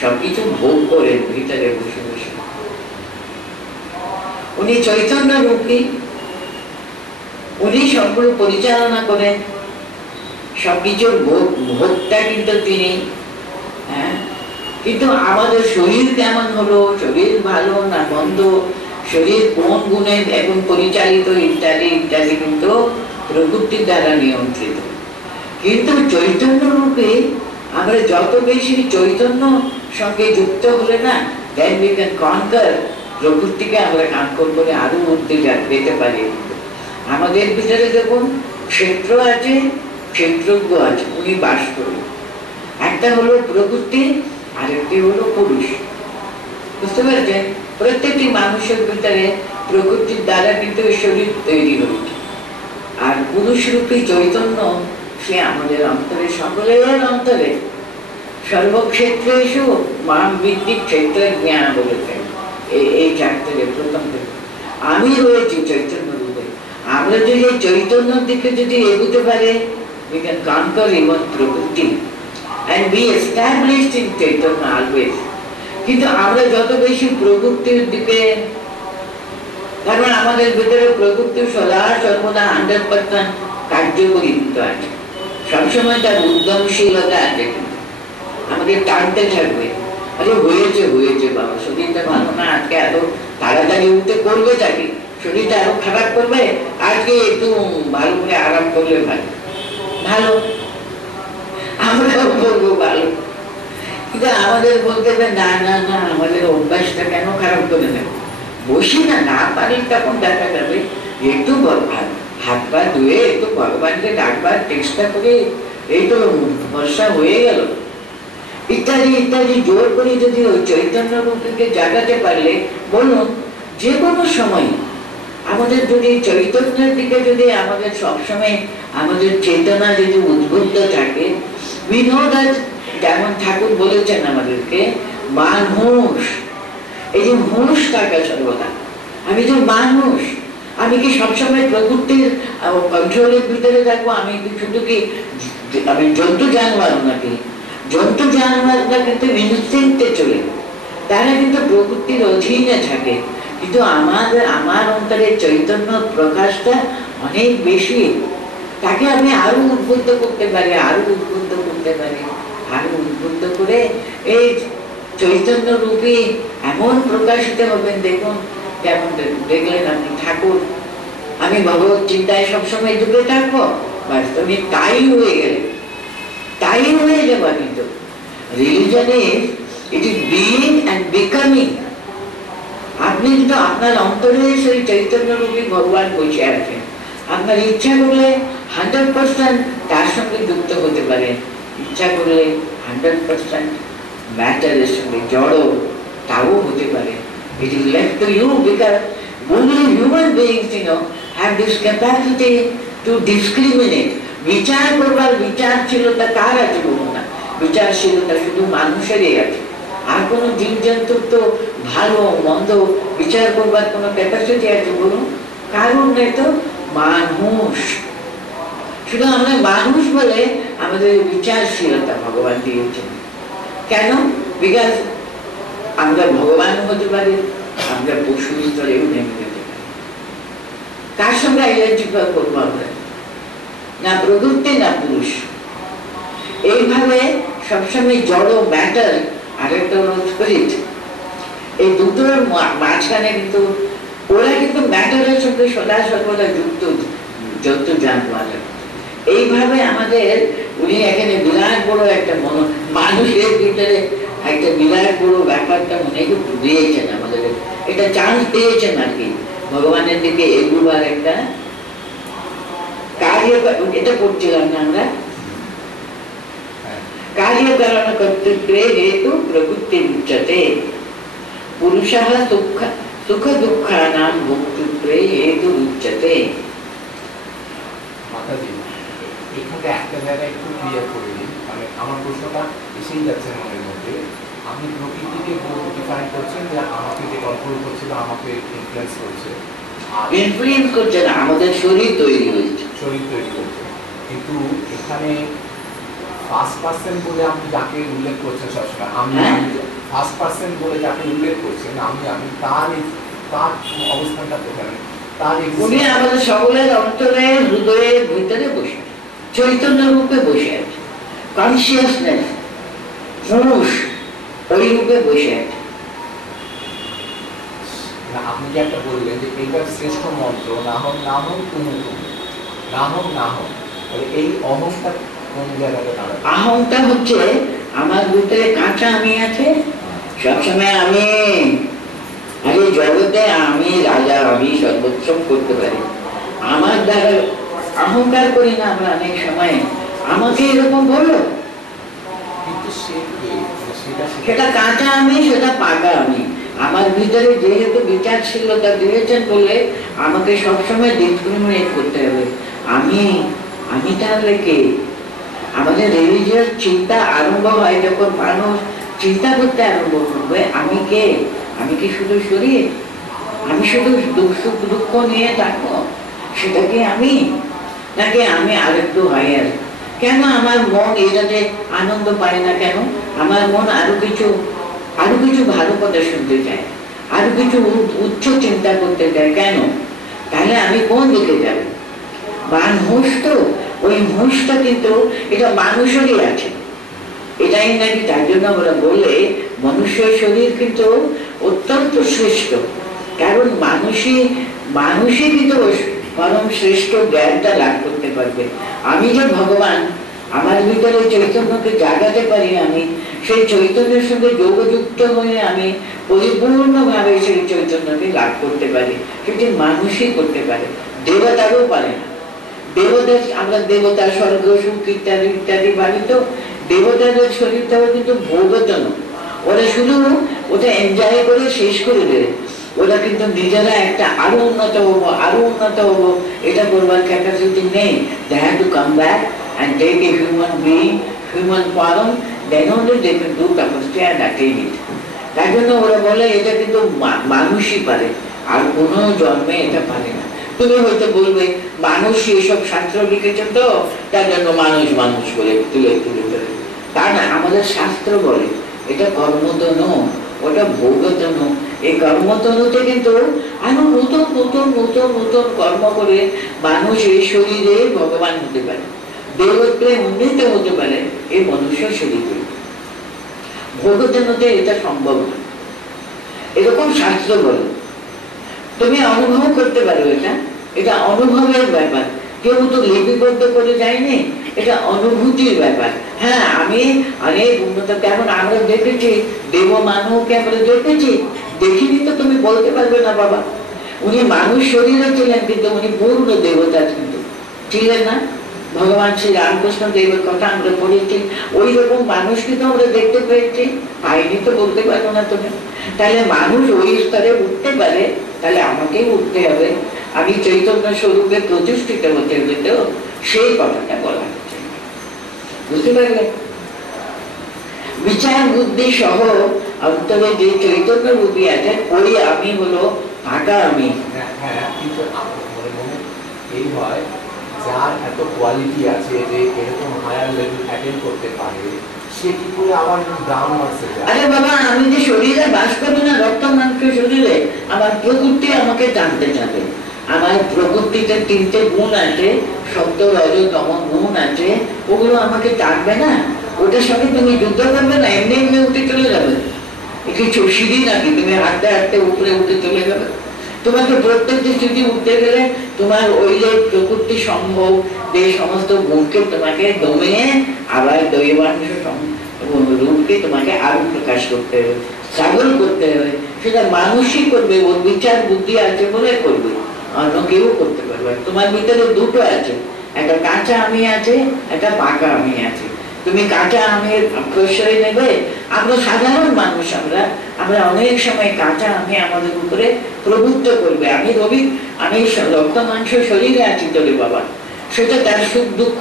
সবকিছু ভোগ করেন ভিতরে বসে বসে। উনি চৈতন্য রূপী, উনি সবগুলো পরিচালনা করেন, সবকিছুর ভোগটা কিন্তু তিনি। হ্যাঁ, কিন্তু আমাদের শরীর কেমন হলো, শরীর ভালো না মন্দ, শরীর কোন গুণে এখন পরিচালিত ইত্যাদি ইত্যাদি কিন্তু প্রকৃতির দ্বারা নিয়ন্ত্রিত। কিন্তু চৈতন্য রূপে আমরা যত বেশি চৈতন্য সঙ্গে যুক্ত হলে না, then we can conquer প্রকৃতিকে আমরা কন্ট্রোল করে আরো মধ্যে যেতে পারি। আমাদের ভিতরে দেখুন ক্ষেত্র আছে, ক্ষেত্রজ্ঞ আছে, উনি বাস করেন। একটা হলো প্রকৃতি, আরেকটি হলো পুরুষ। বুঝতে পেরেছেন? প্রত্যেকটি মানুষের ভিতরে প্রকৃতির দ্বারা কিন্তু শরীর তৈরি হয়েছে, আর পুরুষ রূপী চৈতন্য সে আমাদের অন্তরে, সকলের অন্তরে সর্বক্ষেত্রেষু মাম বিদ্ধি ক্ষেত্রজ্ঞা বলেছেন। এই চ্যাপ্টারে প্রথম থেকে আমি রয়েছি চৈতন্য রূপে। আমরা যদি চৈতন্যের দিকে যদি এগোতে পারে, we can conquer even প্রকৃতি and be established in Chaitanya always. কিন্তু আমরা যত বেশি প্রকৃতির দিকে, কারণ আমাদের ভিতরে প্রকৃতি সদা সর্বদা 100% কার্যকরী আছে, সবসময় তার উদ্যমশীলতা আছে, আমাদের টানতে থাকবে। আরে হয়েছে হয়েছে বাবা, শরীরটা ভালো না, আজকে এত তাড়াতাড়ি উঠতে করবে থাকি, শরীরটা আরো খারাপ করবে, আজকে একটু ভালো করে আরাম করলে ভালো ভালো আমরাও করবো ভালো। কিন্তু আমাদের বলতে হবে না না না, আমাদের অভ্যাসটা কেন খারাপ করে নেব, বসি না, না পারি তখন দেখা যাবে একটু হাত পা ধুয়ে একটু ভগবানকে ডাকবার চেষ্টা করে, এই তো বর্ষা হয়ে গেল ইত্যাদি ইত্যাদি জোর করে যদি ওই চৈতন্য রূপকে জাগাতে পারলে, বলুন যে কোনো সময় আমাদের যদি চৈতন্যের দিকে যদি আমাদের সবসময় আমাদের চেতনা যদি উদ্বুদ্ধ থাকে, we know that, যেমন ঠাকুর বলেছেন আমাদেরকে মানুষ, এই যে হুঁশ থাকা সর্বদা, আমি যে মানুষ, আমি কি সবসময় প্রকৃতির কন্ট্রোলের ভিতরে থাকবো? আমি শুধু কি আমি জন্তু জানোয়ার নাকি? জন্তু জানোয়াররা কিন্তু ইনস্টিংক্টে চলে, তারা কিন্তু প্রকৃতির অধীনে থাকে, কিন্তু আমার অন্তরে চৈতন্য প্রকাশটা অনেক বেশি, তাকে আমি আরো উদ্বুদ্ধ করতে পারি, আরো উদ্বুদ্ধ করতে পারি, আরো উদ্বুদ্ধ করে এই চৈতন্য রূপী এমন প্রকাশিত হবেন। দেখুন যেমন দেখলেন আপনি ঠাকুর, আমি ভগবত চিন্তায় সবসময় ডুবে থাকবো, বাস্তবে তাই হয়ে গেলে, তাই হয়ে যাবো। কিন্তু religion is, it is being and becoming. আপনি কিন্তু আপনার অন্তরে সেই চৈতন্য রূপী ভগবান বসে আছেন, আপনার ইচ্ছা করলে 100% তার সঙ্গে যুক্ত হতে পারেন, ইচ্ছা করলে 100% ম্যাটারের সঙ্গে জড় তাও হতে পারে। It is left to you, because only human beings, have this capacity to discriminate. বিচার করবার বিচারশীলতা কার আছে বলুন না? বিচারশীলতা শুধু মানুষেরই আছে, আর কোন জীবজন্তুর তো ভালো মন্দ বিচার করবার কোন ক্যাপাসিটি আছে বলুন? কারণ নেই তো, মানুষ। শুধু আমরা মানুষ বলে আমাদের বিচারশীলতা ভগবান দিয়েছেন। কেন? বিকজ আমরা ভগবান হতে পারি, আমরা পশু স্তরেও নেমে যেতে পারি। কার সঙ্গে আইডেন্টিফাই করবো আমরা? না প্রকৃতি না পুরুষ। এইভাবে সবসময় জড় ম্যাটার আর একটা স্পিরিট, এই দুটোর মাঝখানে কিন্তু ওরা কিন্তু ম্যাটারের সঙ্গে সদা সর্বদা যুক্ত, যত জানোয়ার। এইভাবে আমাদের উনি এখানে বিরাট বড় একটা মানুষের ভিতরে একটা বিরাট বড় ব্যাপারটা মনে দিয়েছেন আমাদের, এটা চান্স দিয়েছেন আর কি ভগবানের দিকে এগুবার একটা কার্য। এটা করছিলাম না আমরা, कार्यकरण कर्तृत्वे हेतु प्रवृत्ति उच्यते, पुरुषः सुख दुःखानां भोक्तृत्वे हेतु उच्यते। মাতাজি, এখানে একটা জায়গায় একটু ক্লিয়ার করে দিন, মানে আমার প্রশ্নটা এসেই যাচ্ছে মনের মধ্যে। আপনি প্রকৃতিকে ডিফাইন করছেন যে আমাকে যে কন্ট্রোল করছে বা আমাকে ইনফ্লুয়েন্স করছে, ইনফ্লুয়েন্স করছে না, আমাদের শরীর তৈরি হয়েছে, শরীর তৈরি করছে। কিন্তু এখানে ফার্স্ট পার্সন বলে আপনি যাকে উল্লেখ করছেন সবসময়, আমি ফার্স্ট পার্সন বলে যাকে উল্লেখ করছেন, আমি তার অবস্থানটা কোথায়? উনি আমাদের সকলের অন্তরে হৃদয়ের ভিতরে বসে, চৈতন্য রূপে বসে আছে, কনসিয়াসনেস পুরুষ ওই রূপে বসে আছে। আপনি যে একটা বললেন যে এইবার শ্রেষ্ঠ মন্ত্র, না হোক না হোক তুমি তুমি, না হোক না হোক, এই অহংটা কোন জায়গাতে দাঁড়ায়? অহংটা হচ্ছে আমার ভিতরে কাঁচা আমি আছে, সবসময় আমি, আরে জগতে আমি রাজা, আমি সর্বোচ্চম করতে পারি, আমার দ্বারা অহংকার করি না আমরা অনেক সময়, আমাকে এরকম বলো, কিন্তু সেটা কাঁচা আমি, সেটা পাকা আমি। আমার ভিতরে যেহেতু বিচারশীলতা দিয়েছেন বলে আমাকে সবসময় ডিসক্রিমিনেট করতে হবে। আমি তাহলে কে? আমাদের রিলিজিয়াস চিন্তা আরম্ভ হয় যখন মানুষ চিন্তা করতে আরম্ভ করবে আমি কে, আমি কি শুধু শরীর, আমি শুধু সুখ দুঃখ নিয়ে থাকবো, সেটা কি আমি, নাকি আমি আরেকটু হায়ার? কেন আমার মন এটাতে আনন্দ পায় না? কেন আমার মন আরো কিছু ভালো কথা শুনতে চায়, আরো কিছু উচ্চ চিন্তা করতে চায়? কেন? তাহলে আমি কোন দিকে যাব? মানুষ তো, ওই হুঁশটা কিন্তু এটা মানুষেরই আছে, এটাই নাকি। তার জন্য ওরা বলে মনুষ্য শরীর কিন্তু অত্যন্ত শ্রেষ্ঠ, কারণ মানুষই কিন্তু পরম শ্রেষ্ঠ জ্ঞানটা লাভ করতে পারবে। আমি যে ভগবান, আমার ভিতরে চৈতন্যকে জাগাতে পারি, আমি সেই চৈতন্যের সঙ্গে যোগযুক্ত হয়ে আমি পরিপূর্ণভাবে সেই চৈতন্যকে লাভ করতে পারি, সেটি মানুষই করতে পারে, দেবতারও পারে না। দেবতা, আমরা দেবতা, স্বর্গ সুখ ইত্যাদি ইত্যাদি ভাবি, তো দেবতাদের শরীরটাও কিন্তু ভোগতন, ওরা শুধু ওটা এনজয় করে শেষ করে দেয়, ওরা কিন্তু নিজেরা একটা আরো উন্নত হবো এটা করবার ক্যাপাসিটি নেই। They have to come back and take a human being, human form, then only they can do tapasya and attain it. তার জন্য ওরা বলে এটা কিন্তু মানুষই পারে, আর কোনো জন্মে এটা পারে না। তুমি হয়তো বলবে মানুষ এসব শাস্ত্র লিখেছে তো তার জন্য মানুষ করে তুলে তা না, আমাদের শাস্ত্র বলে এটা কর্মতনু, ওটা ভোগতনু। এই কর্মতনুতে কিন্তু আরো নতুন কর্ম করে মানুষ এই শরীরে ভগবান হতে পারে, দেবত্বে উন্নীত হতে পারে এই মনুষ্য শরীরে। ভোগতনুতে এটা সম্ভব না, এরকম শাস্ত্র বলে। তুমি অনুভব করতে পারো, এটা অনুভবের ব্যাপার, কেউ তো লিপিবদ্ধ করে যায়নি, এটা অনুভূতির ব্যাপার। হ্যাঁ, আমি অনেক উন্নত, কেমন আমরা দেখেছি দেব মানবকে, আমরা দেখেছি, দেখিনি তো তুমি বলতে পারবে না বাবা। উনি মানুষ শরীরে ছিলেন, কিন্তু উনি পূর্ণ দেবতা কিন্তু ছিলেন না। ভগবান শ্রী রামকৃষ্ণ দেবের কথা আমরা পড়েছি, ওই রকম মানুষকে তো আমরা দেখতে পেয়েছি, পাইনি তো বলতে পারবো না তুমি। তাহলে মানুষ ওই স্তরে উঠতে পারে, তাহলে আমাকেই উঠতে হবে, আমি চৈতন্য স্বরূপে প্রতিষ্ঠিত হতে হবে, তো সেই কথাটা বলা হচ্ছে, বুঝতে পারলে? বিচার বুদ্ধি সহ অন্তরে যে চৈতন্য রূপী আছে, ওই আমি হলো ফাঁকা আমি। কিন্তু এই হয় যার এত কোয়ালিটি আছে যে এরকম হায়ার লেভেল অ্যাটেন্ড করতে পারে, সে কি করে আমার ডাউন আসে যায়? আরে বাবা, আমি যে শরীরে বাস করি না, রক্ত মাংস শরীরে, আমার প্রকৃতি আমাকে জানতে চাবে। আমার প্রকৃতিতে 3টে গুণ আছে, সত্য রজ তম গুণ আছে, ওগুলো আমাকে জানবে না? ওটার সঙ্গে তুমি যুদ্ধ করবে না, এমনি উঠে চলে যাবে। কিছু সিঁড়ি নাকি তুমি হাঁটতে উপরে উঠে চলে যাবে? তোমাকে প্রত্যেকটি স্থিতি উঠতে গেলে তোমার ওই যে প্রকৃতি সম্ভব যে সমস্ত গুণকে তোমাকে দমিয়ে আবার দৈবাংশ রূপকে তোমাকে আরো প্রকাশ করতে হবে, সাগর করতে হবে। সেটা মানুষই করবে, ওর বিচার বুদ্ধি আছে বলে করবে, অন্য কেউ করতে পারবে। তোমার ভিতরে দুটো আছে, একটা কাঁচা আমি আছে, একটা পাকা আমি আছে। তুমি কাঁচা আমের প্রশ্রয় নেবে। আমরা সাধারণ মানুষ, আমরা অনেক সময় কাঁচা আমি আমাদের উপরে প্রভুত্ব করবে। আমি রক্ত মাংস শরীরে আছি তোরে বাবা, সেটা তার সুখ দুঃখ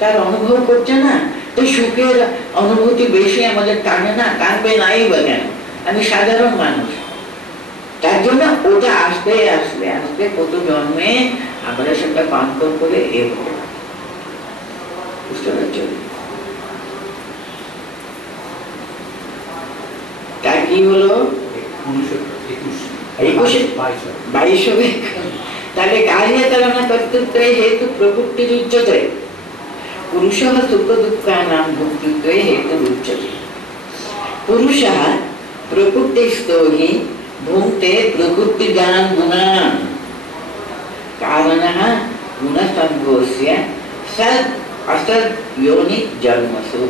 তার অনুভব করছে না, তো সুখের অনুভূতি বেশি আমাদের টানে না, টানবে নাই বা কেন? আমি সাধারণ মানুষ, তার জন্য ওটা আসবে কত জন্মে আমরা সেটা পান করে বুঝতে পারছো? তার কি হলো 22 তাহলে কার্য কারণা কর্তৃত্ব হেতু প্রকৃতির উচ্চতে পুরুষ সুখ দুঃখানাম ভোক্তৃত্ব হেতু উচ্চতে। পুরুষ প্রকৃতিস্থ হি ভুঙ্ক্তে প্রকৃতিজান গুণান কারণঃ গুণসম্ভবস্য সদ অসদ যোনি জন্মসু।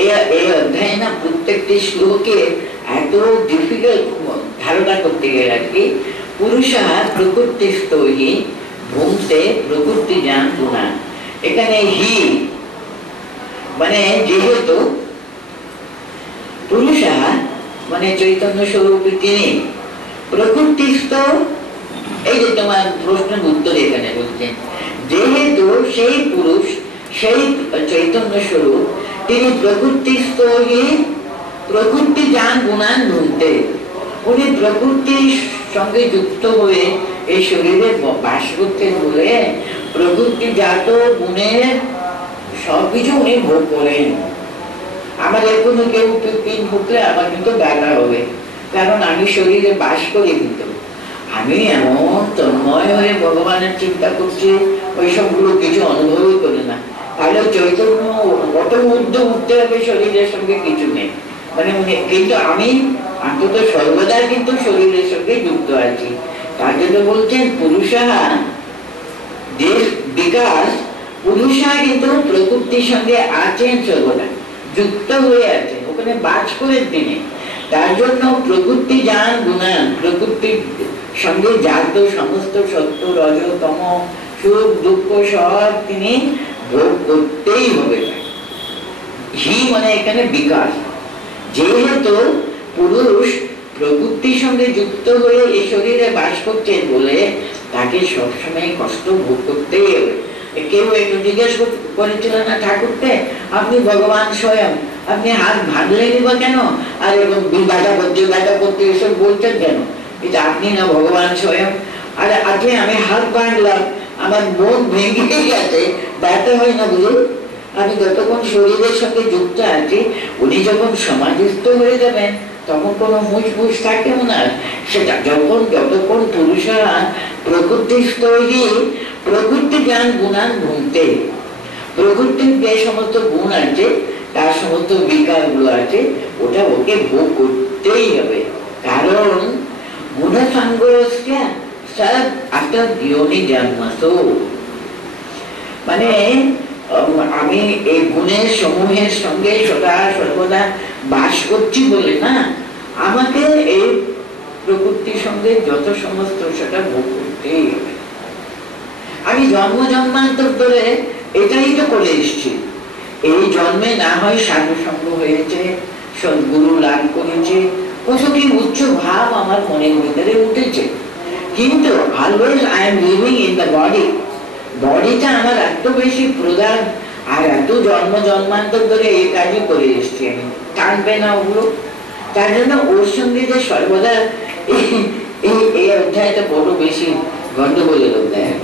এই অধ্যায় না প্রত্যেকটি শ্লোকে এত ডিফিকাল্ট ধারণা করতে গেলে আর কি। পুরুষ প্রকৃতিস্থ হি ভুঙ্ক্তে প্রকৃতিজান গুণান, এখানে হি মানে যেহেতু, পুরুষ মানে চৈতন্য স্বরূপী তিনি, প্রকৃতিস্থ, এই যে তোমার প্রশ্নের উত্তর এখানে বলছেন, যেহেতু সেই পুরুষ সেই চৈতন্য স্বরূপ তিনি প্রকৃতিস্থ প্রকৃতি যান গুণান ভুলতে, উনি প্রকৃতির সঙ্গে যুক্ত হয়ে এই শরীরে বাস করতে বলে প্রকৃতিজাত গুণের সবকিছু উনি ভোগ করেন। আমাদের কোনো কেউ পিন ঢুকলে আমার কিন্তু ব্যথা হবে, কারণ আমি শরীরে বাস করি, কিন্তু আমি এমন তন্ময় হয়ে ভগবানের চিন্তা করছি ওই সবগুলো কিছু অনুভবই করি না। তাহলে চৈতন্য কত ঊর্ধ্বে উঠতে হবে, শরীরের সঙ্গে কিছু নেই মানে কিন্তু আমি অন্তত সর্বদা কিন্তু শরীরের সঙ্গে যুক্ত আছি। তার জন্য বলছেন পুরুষা দেশ বিকাশ, পুরুষা কিন্তু প্রকৃতির সঙ্গে আছেন, সর্বদা যুক্ত হয়ে আছেন, ওখানে বাস করেন তিনি। তার জন্য প্রকৃতি যান গুণান, প্রকৃতির সঙ্গে জাত সমস্ত সত্য রজ তম সুখ দুঃখ সব তিনি ভোগ করতেই হবে। হি মানে এখানে বিকাশ, যেহেতু পুরুষ প্রকৃতির সঙ্গে যুক্ত হয়ে এই শরীরে বাস করছেন বলে তাকে সবসময় কষ্ট ভোগ করতেই হবে। কেউ একটু জিজ্ঞেস করেছিল না ঠাকুরকে, আপনি ভগবান স্বয়ং, আপনি হাত ভাঙলেনি বা কেন, আর এবং ব্যথা করতে এসব বলছেন কেন? এটা আপনি না ভগবান স্বয়ং। আর আজকে আমি হাত ভাঙলাম, আমার মন ভেঙে গেছে, ব্যথা হয় না বুঝুন? আমি যতক্ষণ শরীরের সঙ্গে যুক্ত আছি, উনি যখন সমাধিস্থ হয়ে যাবেন তখন কোনো হুঁশ থাকেও না। সেটা যতক্ষণ পুরুষরা প্রকৃতিস্থ হয়ে প্রকৃতি জ্ঞান গুণান ভুলতে, প্রকৃতির যে সমস্ত গুণ আছে, তার সমস্ত বিকার গুলো আছে, ওটা ওকে ভোগ করতেই হবে। কারণ গুণসঙ্গ সব আত্ম দিওনি জন্মাস, মানে আমি এই গুণের সমূহের সঙ্গে সদা সর্বদা বাস করছি বলে না, আমাকে এই প্রকৃতির সঙ্গে যত সমস্ত সেটা ভোগ করতেই হবে। আমি জন্ম জন্মান্তর ধরে এটাই তো করে এসছি। এই জন্মে না হয় সাধু সঙ্গ হয়েছে, সদ্গুরু লাভ করেছে, কত কি উচ্চ ভাব আমার মনের ভিতরে উঠেছে, কিন্তু always I am living in the body. বডিটা আমার এত বেশি প্রধান, আর এত জন্ম জন্মান্তর ধরে এই কাজই করে এসছি আমি, টানবে না ওগুলো। তার জন্য ওর সঙ্গে যে সর্বদা এই অধ্যায়টা বড় বেশি গন্ডগোলের অধ্যায়।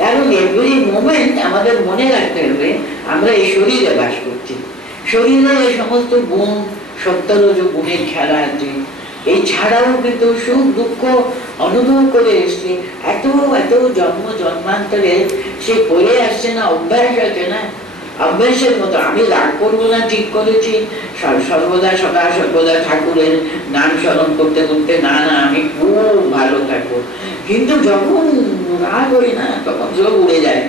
কারণ এভরি মোমেন্ট আমাদের মনে রাখতে হবে আমরা এই শরীরে বাস করছি, শরীরে এই সমস্ত গুণ সত্তর গুণের খেলা আছে। এই ছাড়াও কিন্তু সুখ দুঃখ অনুভব করে এসছি, এত এত জন্ম জন্মান্তরে সে করে আসছে না, অভ্যাস আছে না, অভ্যাসের মতো। আমি রাগ করবো না ঠিক করেছি, সর্বদা সদা সর্বদা ঠাকুরের নাম স্মরণ করতে করতে না আমি খুব ভালো থাকবো, কিন্তু যখন রাগ করি না তখন সব উড়ে যায়।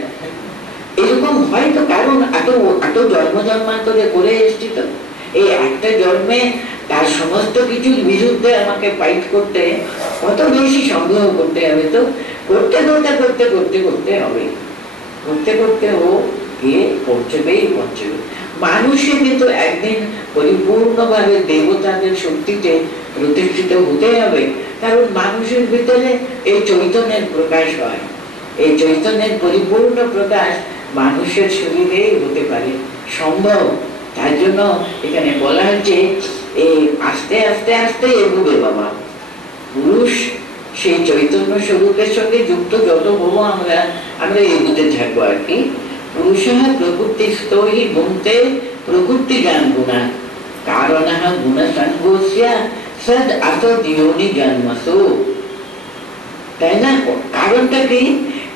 এরকম হয় তো, কারণ এত জন্ম জন্মান্তরে করে এসছি, তো এই একটা জন্মে তার সমস্ত কিছুর বিরুদ্ধে আমাকে ফাইট করতে কত বেশি সংগ্রহ করতে হবে। তো করতে করতে করতে করতে করতে হবে, করতে করতে ও গিয়ে পৌঁছবেই পৌঁছবে। মানুষকে কিন্তু একদিন পরিপূর্ণভাবে দেবতাদের শক্তিতে প্রতিষ্ঠিত হতে হবে, কারণ মানুষের ভিতরে এই চৈতন্যের প্রকাশ হয়। এই চৈতন্যের পরিপূর্ণ প্রকাশ মানুষের শরীরেই হতে পারে, সম্ভব। তার জন্য এখানে বলা হচ্ছে এই আস্তে আস্তে আস্তে এগোবে বাবা। পুরুষ সেই চৈতন্য স্বরূপের সঙ্গে যুক্ত যত হবো আমরা এগোতে থাকবো আর কি। পুরুষ প্রকৃতিস্থ হি গুণতে প্রকৃতি জ্ঞান গুণা কারণ গুণসঙ্গস্য সদ আসদ যোনি জন্মসু। তাই না? কারণটা কি?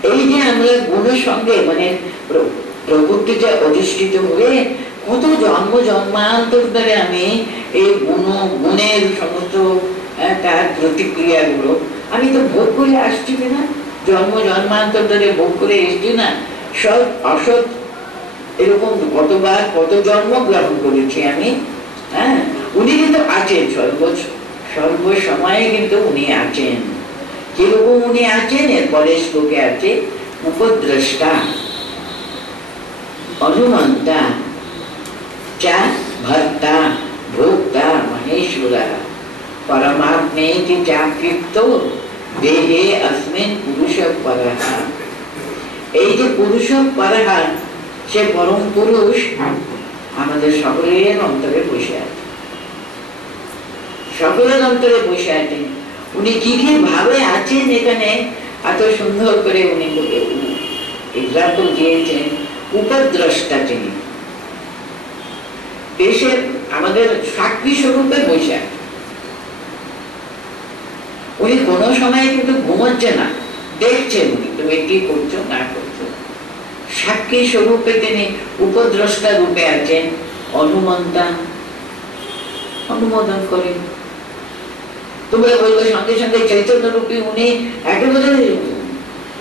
এই যে আমরা গুণের সঙ্গে মানে প্রকৃতিতে অধিষ্ঠিত হয়ে কত জন্ম জন্মান্তর ধরে আমি এই গুণের সমস্ত তার প্রতিক্রিয়া গুলো আমি তো ভোগ করে আসছি না, জন্ম জন্মান্তর ধরে ভোগ করে এসছি না, সৎ অসৎ এরকম কতবার কত জন্ম গ্রহণ করেছি আমি। হ্যাঁ, উনি কিন্তু আছেন সর্বসময়ে, কিন্তু উনি আছেন। কিরকম উনি আছেন? এরপরে শ্লোকে আছে উপদ্রষ্টা অনুমন্তা চা ভর্তা ভোক্তা মহেশ্বরা পরমাত্মেতি চাপ্যুক্তো দেহে অস্মিন পুরুষ পরঃ। এই যে পুরুষ পরঃ, সে পরম পুরুষ আমাদের সকলের অন্তরে বসে আছে, সকলের অন্তরে বসে আছেন। উনি কি কি ভাবে আছেন এখানে এত সুন্দর করে উনি এক্সাম্পল দিয়েছেন। উপদ্রষ্টা তিনি, দেশের আমাদের সাক্ষী স্বরূপে বসে আছেন। উনি কোনো সময় কিন্তু ঘুমোচ্ছে না, দেখছেন উনি তুমি কি করছো না করছো। সাক্ষী স্বরূপে তিনি উপদ্রষ্টা রূপে আছেন। অনুমন্তা, অনুমোদন করেন। তোমরা বলবে সঙ্গে সঙ্গে চৈতন্য রূপী উনি একেবারে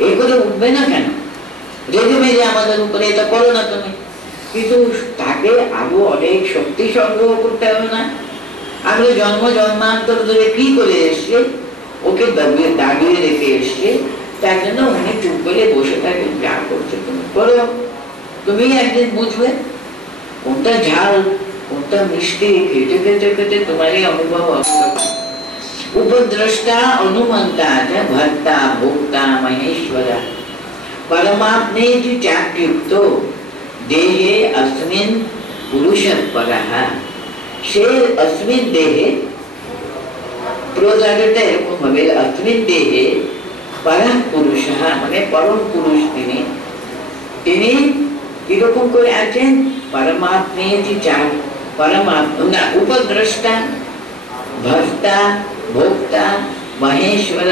এ করে উঠবে না কেন, রেগে মেরে আমাদের উপরে এটা করো না তুমি। কিন্তু তাকে আরো অনেক শক্তি সংগ্রহ করতে হবে না? আমরা জন্ম জন্মান্তর ধরে কি করে এসছে, ওকে দাবিয়ে রেখে এসছে, তার জন্য উনি চুপ করে বসে থাকেন। যা করছে তুমি করো, তুমি একদিন বুঝবে কোনটা ঝাল কোনটা মিষ্টি। খেতে খেতে খেতে তোমারই অনুভব হবে। उपद्रष्टा अनुमंता भर्ता भोक्ता महेश्वर परमात्मे चाप्युक्तो देहे अस्मिन् पुरुषः परः। সে अस्मिन् देहे প্রজাতিটা এরকম হবে, अस्मिन् देहे परः पुरुषः মানে পরম পুরুষ তিনি। তিনি কিরকম করে আছেন? परमात्मे परमात्मा उपद्रष्टा भर्ता भोक्ता महेश्वर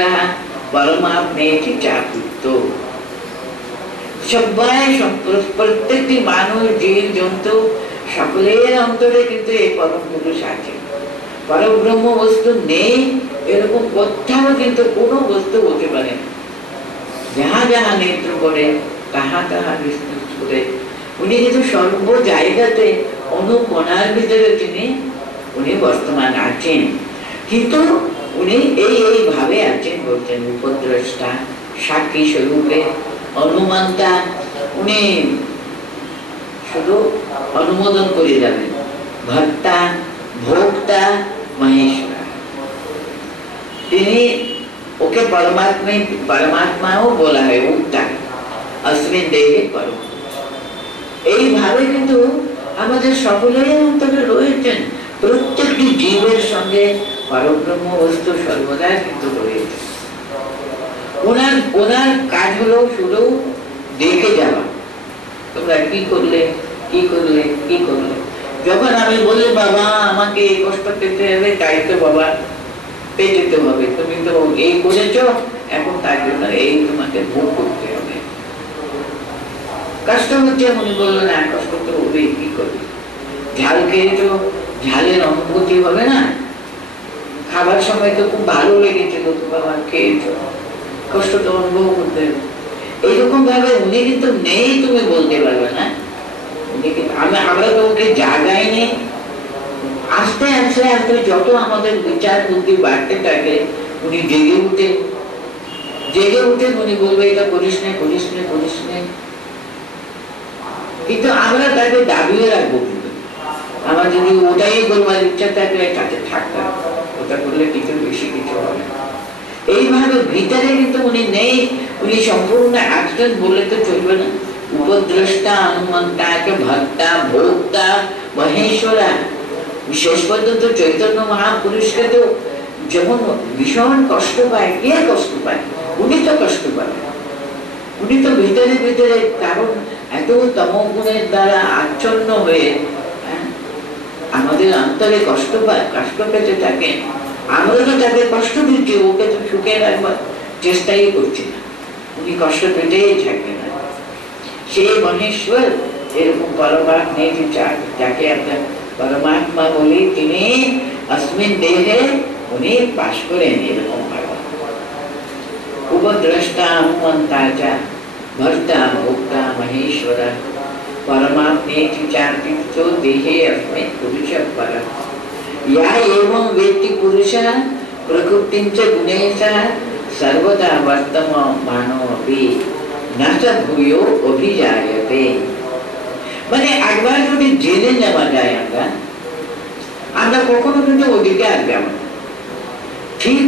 परमात्मेति चाप्युक्तो। সবাই প্রত্যেকটি মানুষ জীব জন্তু সকলের অন্তরে কিন্তু এই পরম পুরুষ আছে। পরব্রহ্ম বস্তু নেই এরকম কোথাও কিন্তু কোনো বস্তু হতে পারে না। যাহা যাহা নেত্র করে তাহা তাহা বিস্তৃত করে উনি কিন্তু সর্ব জায়গাতে অনুকণার ভিতরে উনি বর্তমান আছেন। কিন্তু উনি এই ভাবে আছেন বলছেন। উপদ্রষ্টা, সাক্ষী স্বরূপে, অনুমন্তা, উনি শুধু অনুমোদন করে যাবেন। ভর্তা, ভোক্তা, মহেশ্বর, তিনি ওকে পরমাত্মাও বলা হয়। উক্তা अस्मिन् देहे परम। এইভাবে কিন্তু আমাদের সকলের অন্তরে রয়েছেন। প্রত্যেকটি জীবের সঙ্গে পরব্রহ্ম বস্তু সর্বদা কিন্তু রয়েছে। ওনার কাজ হলো শুধু দেখে যাওয়া, তোমরা কি করলে কি করলে কি করলে। যখন আমি বলি বাবা আমাকে এই কষ্ট পেতে হবে, তাই তো বাবা পেতে হবে, তুমি তো এই করেছ, এখন তার জন্য এই তোমাকে ভোগ করতে হবে। কষ্ট হচ্ছে, উনি বললো না কষ্ট তো হবে, কি করবে? ঝাল খেয়েছো, ঝালের অনুভূতি হবে না? খাবার সময় তো খুব ভালো লেগেছিল, তো বাবা খেয়েছো, কষ্ট তো অনুভব করতে হবে। এইরকম ভাবে উনি কিন্তু নেই তুমি বলতে পারবে না। উনি কিন্তু আমরা তো ওকে জাগাইনি। আস্তে আস্তে আস্তে যত আমাদের বিচার বুদ্ধি বাড়তে থাকে উনি জেগে উঠে উনি বলবে এটা করিস না করিস না করিস না। কিন্তু আমরা তাকে দাবিয়ে রাখবো। কিন্তু আমার যদি ওটাই করবার ইচ্ছা থাকে তাতে থাকতে হবে, ওটা করলে কিছু বেশি কিছু হবে। এইভাবে ভিতরে কিন্তু উনি নেই। উনি সম্পূর্ণ আছেন বললে তো চলবে না। উপদ্রষ্টা, অনুমন্তা, ভর্তা, ভোক্তা, মহেশ্বরা। শেষ পর্যন্ত চৈতন্য মহাপুরুষকে তো যেমন ভীষণ কষ্ট পায়, কে কষ্ট পায়? উনি তো কষ্ট পায়। উনি তো ভিতরে ভিতরে, কারণ এত তমগুণের দ্বারা আচ্ছন্ন হয়ে আমাদের অন্তরে কষ্ট পায়, কষ্ট পেতে থাকে। আমরা তো তাকে কষ্ট দিচ্ছি, ওকে তো সুখে রাখবার চেষ্টাই করছি না। উনি কষ্ট পেতেই থাকবে না। সেই মহেশ্বর এরকম পরমাত্মা, যাকে আমরা পরমাত্মা বলি, তিনি अस्मिन् देहे উনি বাস করেন এরকম ভাবে। उपद्रष्टा अनुमंता च भर्ता भोक्ता महेश्वर परमात्मेति चाप्युक्तो देहे अस्मिन् पुरुषः परः। या एवं वेत्ति पुरुषः प्रकृतिं च गुणैः सह सर्वदा वर्तमानोऽपि न च भूयो अभिजायते। মানে একবার যদি জেনে নেওয়া যায় আমরা কখনো কিন্তু ওদিকে আর যাব না।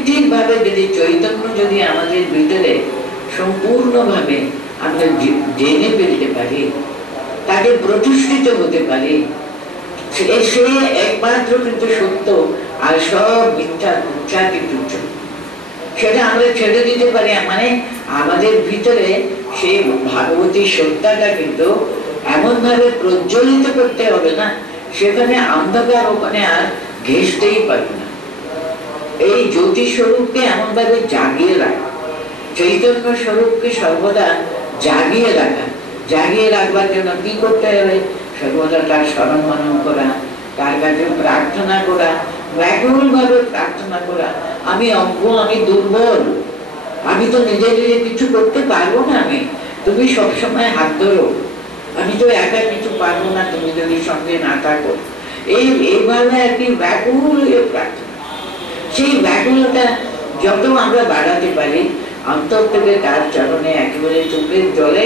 ঠিক ভাবে যদি চৈতন্য যদি আমাদের ভিতরে সম্পূর্ণভাবে আমরা জেনে ফেলতে পারি, তাকে প্রতিষ্ঠিত হতে পারে, সে একমাত্র কিন্তু সত্য, আর সব মিথ্যা মিথ্যাকে তুচ্ছ। সেটা আমরা ছেড়ে দিতে পারি, মানে আমাদের ভিতরে সেই ভাগবতী সত্যাটা কিন্তু এমন ভাবে প্রজ্বলিত করতে হবে না, সেখানে অন্ধকার ওখানে আর ঘেঁষতেই পারবে না। এই জ্যোতি স্বরূপকে এমন ভাবে জাগিয়ে রাখা, চৈতন্য স্বরূপকে সর্বদা জাগিয়ে রাখা। জাগিয়ে রাখবার জন্য কি করতে হবে? সর্বদা তার স্মরণ মনন করা, তার কাছে প্রার্থনা করা, ব্যাকুল ভাবে প্রার্থনা করা। আমি অজ্ঞ, আমি দুর্বল, আমি তো নিজে নিজে কিছু করতে পারবো না, আমি তুমি সবসময় হাত ধরো, আমি তো একা কিছু পারবো না, তুমি যদি সঙ্গে না থাকো। এইভাবে আর কি ব্যাকুল প্রার্থনা। সেই ব্যাকুলতা যত আমরা বাড়াতে পারি, অন্তর থেকে তার চরণে একেবারে চোখের জলে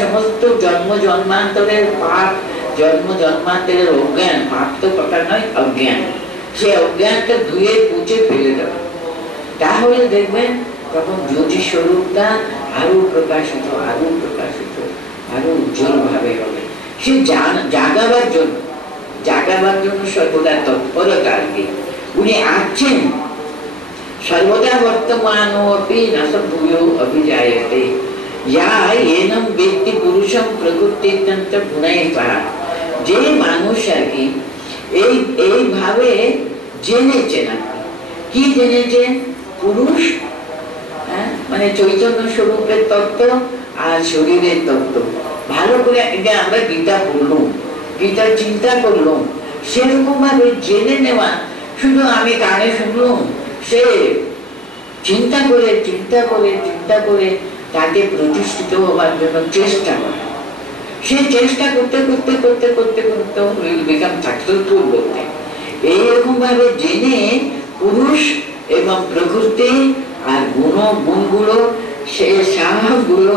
সমস্ত জন্ম জন্মান্তরের পাপ, জন্ম জন্মান্তরের অজ্ঞান, পাপ তো কথা নয়, অজ্ঞান, সে অজ্ঞানটা ধুয়ে পুঁছে ফেলে দেবে। তাহলে দেখবেন তখন জ্যোতি স্বরূপটা আরো প্রকাশিত, আরো প্রকাশিত, আরো উজ্জ্বল ভাবে হবে। সে জাগাবার জন্য সর্বদা তৎপরতা আর কি উনি আছেন। সর্বদা বর্তমান অভিজায়তে এনম ব্যক্তি পুরুষম প্রকৃতিতন্ত্র গুণায় পাহা। যে মানুষ আর কি এইভাবে জেনেছেন, কি জেনেছেন? পুরুষ মানে চৈতন্য স্বরূপের তত্ত্ব আর শরীরের তত্ত্ব ভালো করে আমরা গীতা পড়লাম, গীতা চিন্তা করলাম, সেরকম ভাবে জেনে নেওয়া। শুধু আমি কানে শুনলাম, সে চিন্তা করে চিন্তা করে চিন্তা করে তাকে প্রতিষ্ঠিত হবার জন্য চেষ্টা করে। সে চেষ্টা করতে করতে করতে করতে করতে উইল বিকাম সাকসেসফুল বলতে। এইরকম ভাবে জেনে পুরুষ এবং প্রকৃতি আর গুণগুলো, সে সবগুলো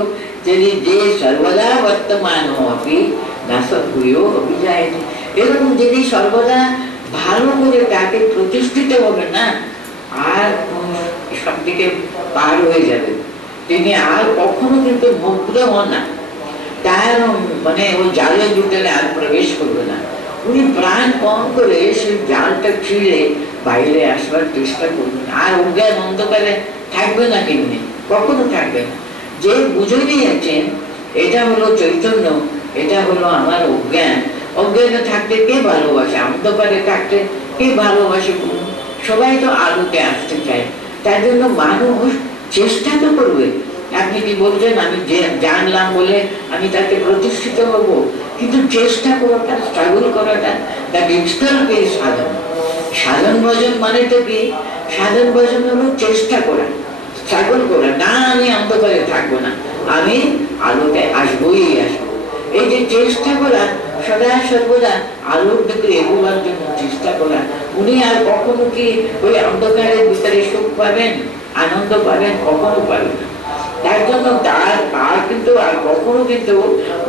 যদি যে সর্বদা বর্তমান হবি নাসভূয় অভিযায়, এরকম যদি সর্বদা ভালো করে তাকে প্রতিষ্ঠিত হবে না, আর সব দিকে পার হয়ে যাবে, তিনি আর কখনো কিন্তু মুগ্ধ হন না, তার মানে ওই জালের ভিতরে আর প্রবেশ করবে না। উনি প্রাণ পণ করে সেই জালটা ছিঁড়ে বাইরে আসবার চেষ্টা করবেন, আর অজ্ঞান অন্ধকারে থাকবে না, কিন্তু কখনো থাকবে না। যে বুঝে নিয়েছেন এটা হলো চৈতন্য, এটা হলো আমার অজ্ঞান, অজ্ঞানে থাকতে কে ভালোবাসে? অন্ধকারে থাকতে কে ভালোবাসে? সবাই তো আলোতে আসতে চায়, তার জন্য মানুষ চেষ্টা তো করবে। আপনি কি বলছেন আমি জানলাম বলে আমি তাকে প্রতিষ্ঠিত হব? কিন্তু চেষ্টা করাটা, স্ট্রাগল করাটা, দ্যাট ইটসেলফ ইজ সাধন। সাধন ভজন মানে তো কি? সাধন ভজন হলো চেষ্টা করা, স্ট্রাগল করা। না, আমি অন্ধকারে থাকবো না, আমি আলোতে আসবোই আসবো। এই যে চেষ্টা করা, সদা সর্বদা আলোর দিকে এগোবার জন্য চেষ্টা করা। উনি আর কখনো কি ওই অন্ধকারের ভিতরে সুখ পাবেন, আনন্দ পাবেন? কখনো পাবেন না। তার জন্য তার কিন্তু আর কখনো কিন্তু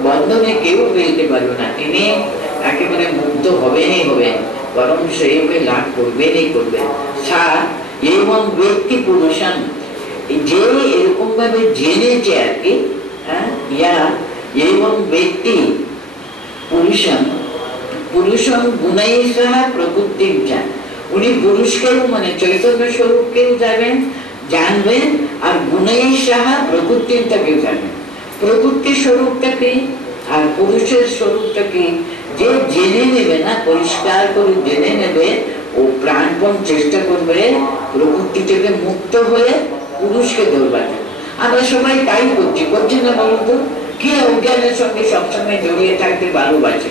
বন্ধনে কেউ ফেলতে পারবে না। তিনি একেবারে মুক্ত হবেনই হবেন, বরং সেইকে লাভ করবেনই করবেন। এবং ব্যক্তি পুরুষান, যে এরকম ভাবে জেনেছে আর কি, এবং ব্যক্তি পুরুষম, পুরুষম গুণাই সাহা প্রকৃতি চান। উনি পুরুষকেও মানে চৈতন্য স্বরূপকেও জানবেন, আর গুণাই সাহা প্রকৃতিটাকেও জানবেন। প্রকৃতির স্বরূপটা কি আর পুরুষের স্বরূপটা কি, যে জেনে নেবে না, পরিষ্কার করে জেনে নেবে, ও প্রাণপণ চেষ্টা করবে প্রকৃতি থেকে মুক্ত হয়ে পুরুষকে ধরবার। আমরা সবাই তাই করছি না বলতো? কে অজ্ঞানের সঙ্গে সবসময় জড়িয়ে থাকতে ভালোবাসে,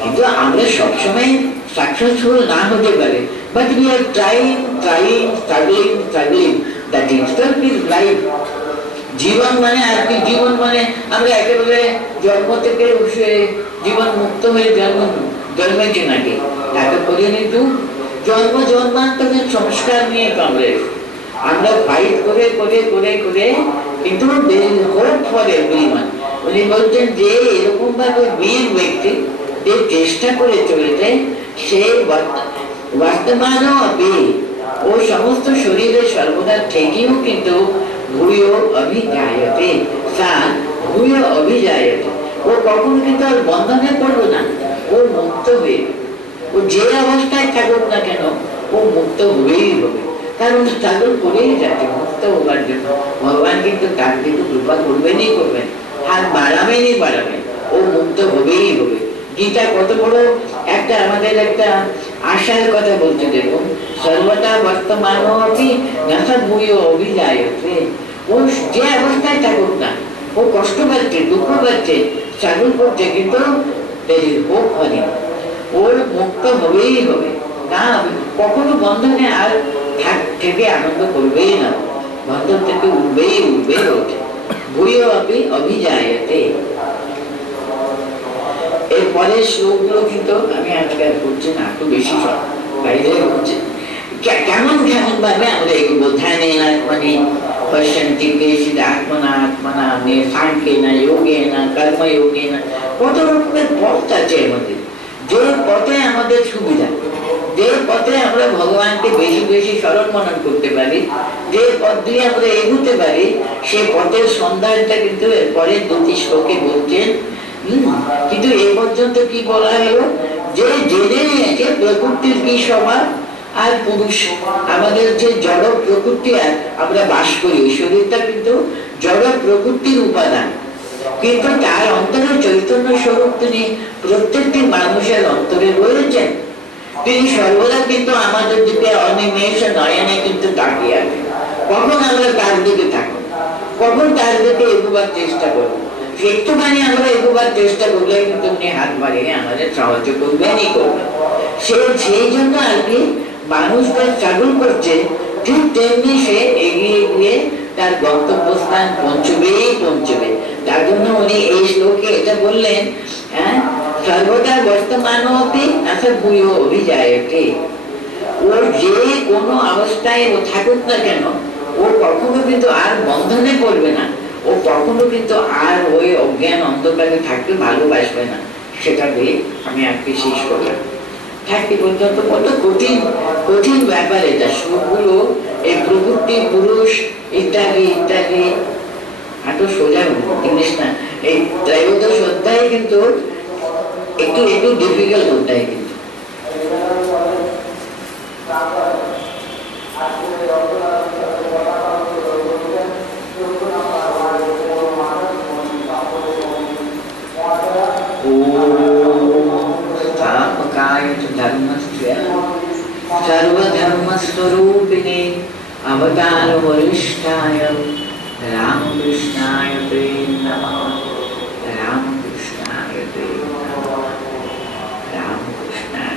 কিন্তু আমরা সবসময় সাকসেসফুল না হতে পারে। But we are trying, struggling, that itself is life. জীবন মানে আর কি? জীবন মানে আমরা একেবারে জন্ম থেকে জীবন মুক্ত হয়ে জন্মেছি নাকি? তাকে করিনি। তো জন্ম জন্মান্তরের সংস্কার নিয়ে আমরা ফাইট করে করে করে করে, কিন্তু হোপ ফর এভরিওয়ান। উনি বলছেন যে এরকম ভাবে বীর ব্যক্তি যে চেষ্টা করে চলেছে, সে বর্তমানও আপনি ও সমস্ত শরীরে সর্বদা থেকেও কিন্তু ভূয় অভিজায়তে, ভূয় অভিজায়তে, ও কখনো কিন্তু আর বন্ধনে পড়বে না, ও মুক্ত হয়ে, ও যে অবস্থায় থাকুক না কেন ও মুক্ত হয়েই হবে, কারণ স্ট্রাগল করেই যাচ্ছে মুক্ত হবার জন্য। ভগবান কিন্তু তার কিন্তু কৃপা করবেনই করবেন, হাত বাড়াবেনই বাড়াবেন, ও মুক্ত হবেই হবে। গীতা কত বড় একটা আমাদের একটা আশার কথা বলছে, দেখুন সর্বদা বর্তমান অভিযায়তে, ও যে অবস্থায় থাকুক না ও কষ্ট পাচ্ছে, দুঃখ পাচ্ছে, স্ট্রাগল করছে, কিন্তু ওর মুক্ত হবেই হবে, না কখনো বন্ধনে আর থেকে আনন্দ করবেই না, বন্ধন থেকে উঠবেই ওঠে। ভূয় আপনি অভিযায়তে। এর পরের শ্লোকগুলো কিন্তু আমি আজকে আর করছি না, একটু বেশি সব বাইরে হচ্ছে। কেমন কেমন ভাবে আমরা এগুলো ধ্যানে আত্মনি পশ্যন্তি কেচিৎ আত্মনা আত্মনা সাংখ্যেনা যোগেনা কর্মযোগেনা, কত রকমের পথ আছে আমাদের, যে পথে আমাদের সুবিধা, যে পথে আমরা ভগবানকে বেশি বেশি স্মরণ মনন করতে পারি, যে পথ দিয়ে আমরা এগুতে পারি, সে পথের সন্ধানটা কিন্তু এরপরে দুটি শ্লোকে বলছেন। কিন্তু এই পর্যন্ত কি বলা হলো, যে জেনে নিয়েছে প্রকৃতির কি স্বভাব আর পুরুষ, আমাদের যে জড় প্রকৃতি আমরা বাস করি, শরীরটা কিন্তু জড় প্রকৃতির উপাদান, কিন্তু তার অন্তরে চৈতন্য স্বরূপ তিনি প্রত্যেকটি মানুষের অন্তরে রয়েছেন। তিনি সর্বদা কিন্তু আমাদের দিকে অনিমেষ নয়নে কিন্তু তাকিয়ে আছেন। কখন আমরা তার দিকে থাকবো, কখন তার দিকে এগোবার চেষ্টা করবো, একটুখানি আমরা এগোবার চেষ্টা করলে কিন্তু উনি হাত বাড়িয়ে আমাদের সাহায্য করবেনই করবেন। সেই জন্য আর কি মানুষটা স্ট্রাগল করছে, ঠিক তেমনি সে এগিয়ে গিয়ে তার গন্তব্যস্থান পৌঁছবে। তার জন্য উনি এই শ্লোকে এটা বললেন, হ্যাঁ সর্বদা বর্তমান অভিযায়তে, ওর যে কোনো অবস্থায় ও থাকুক না কেন ও কখনো কিন্তু আর বন্ধনে পড়বে না, ও কখনো কিন্তু আর ওই অজ্ঞান অন্ধকারে থাকতে ভালোবাসবে না। সেটা দিয়ে আমি আজকে শেষ করলাম। থাকতে পর্যন্ত কত কঠিন কঠিন ব্যাপার এটা, সবগুলো এই প্রকৃতি পুরুষ ইত্যাদি ইত্যাদি এত সোজা জিনিস না। এই ত্রয়োদশ অধ্যায় কিন্তু একটু একটু ডিফিকাল্ট অধ্যায় কিন্তু। सर्वधर्मस्वरूपिणे अवतार वरिष्ठाय रामकृष्णाय ते नमः। रामकृष्णाय ते नमः। रामकृष्णाय।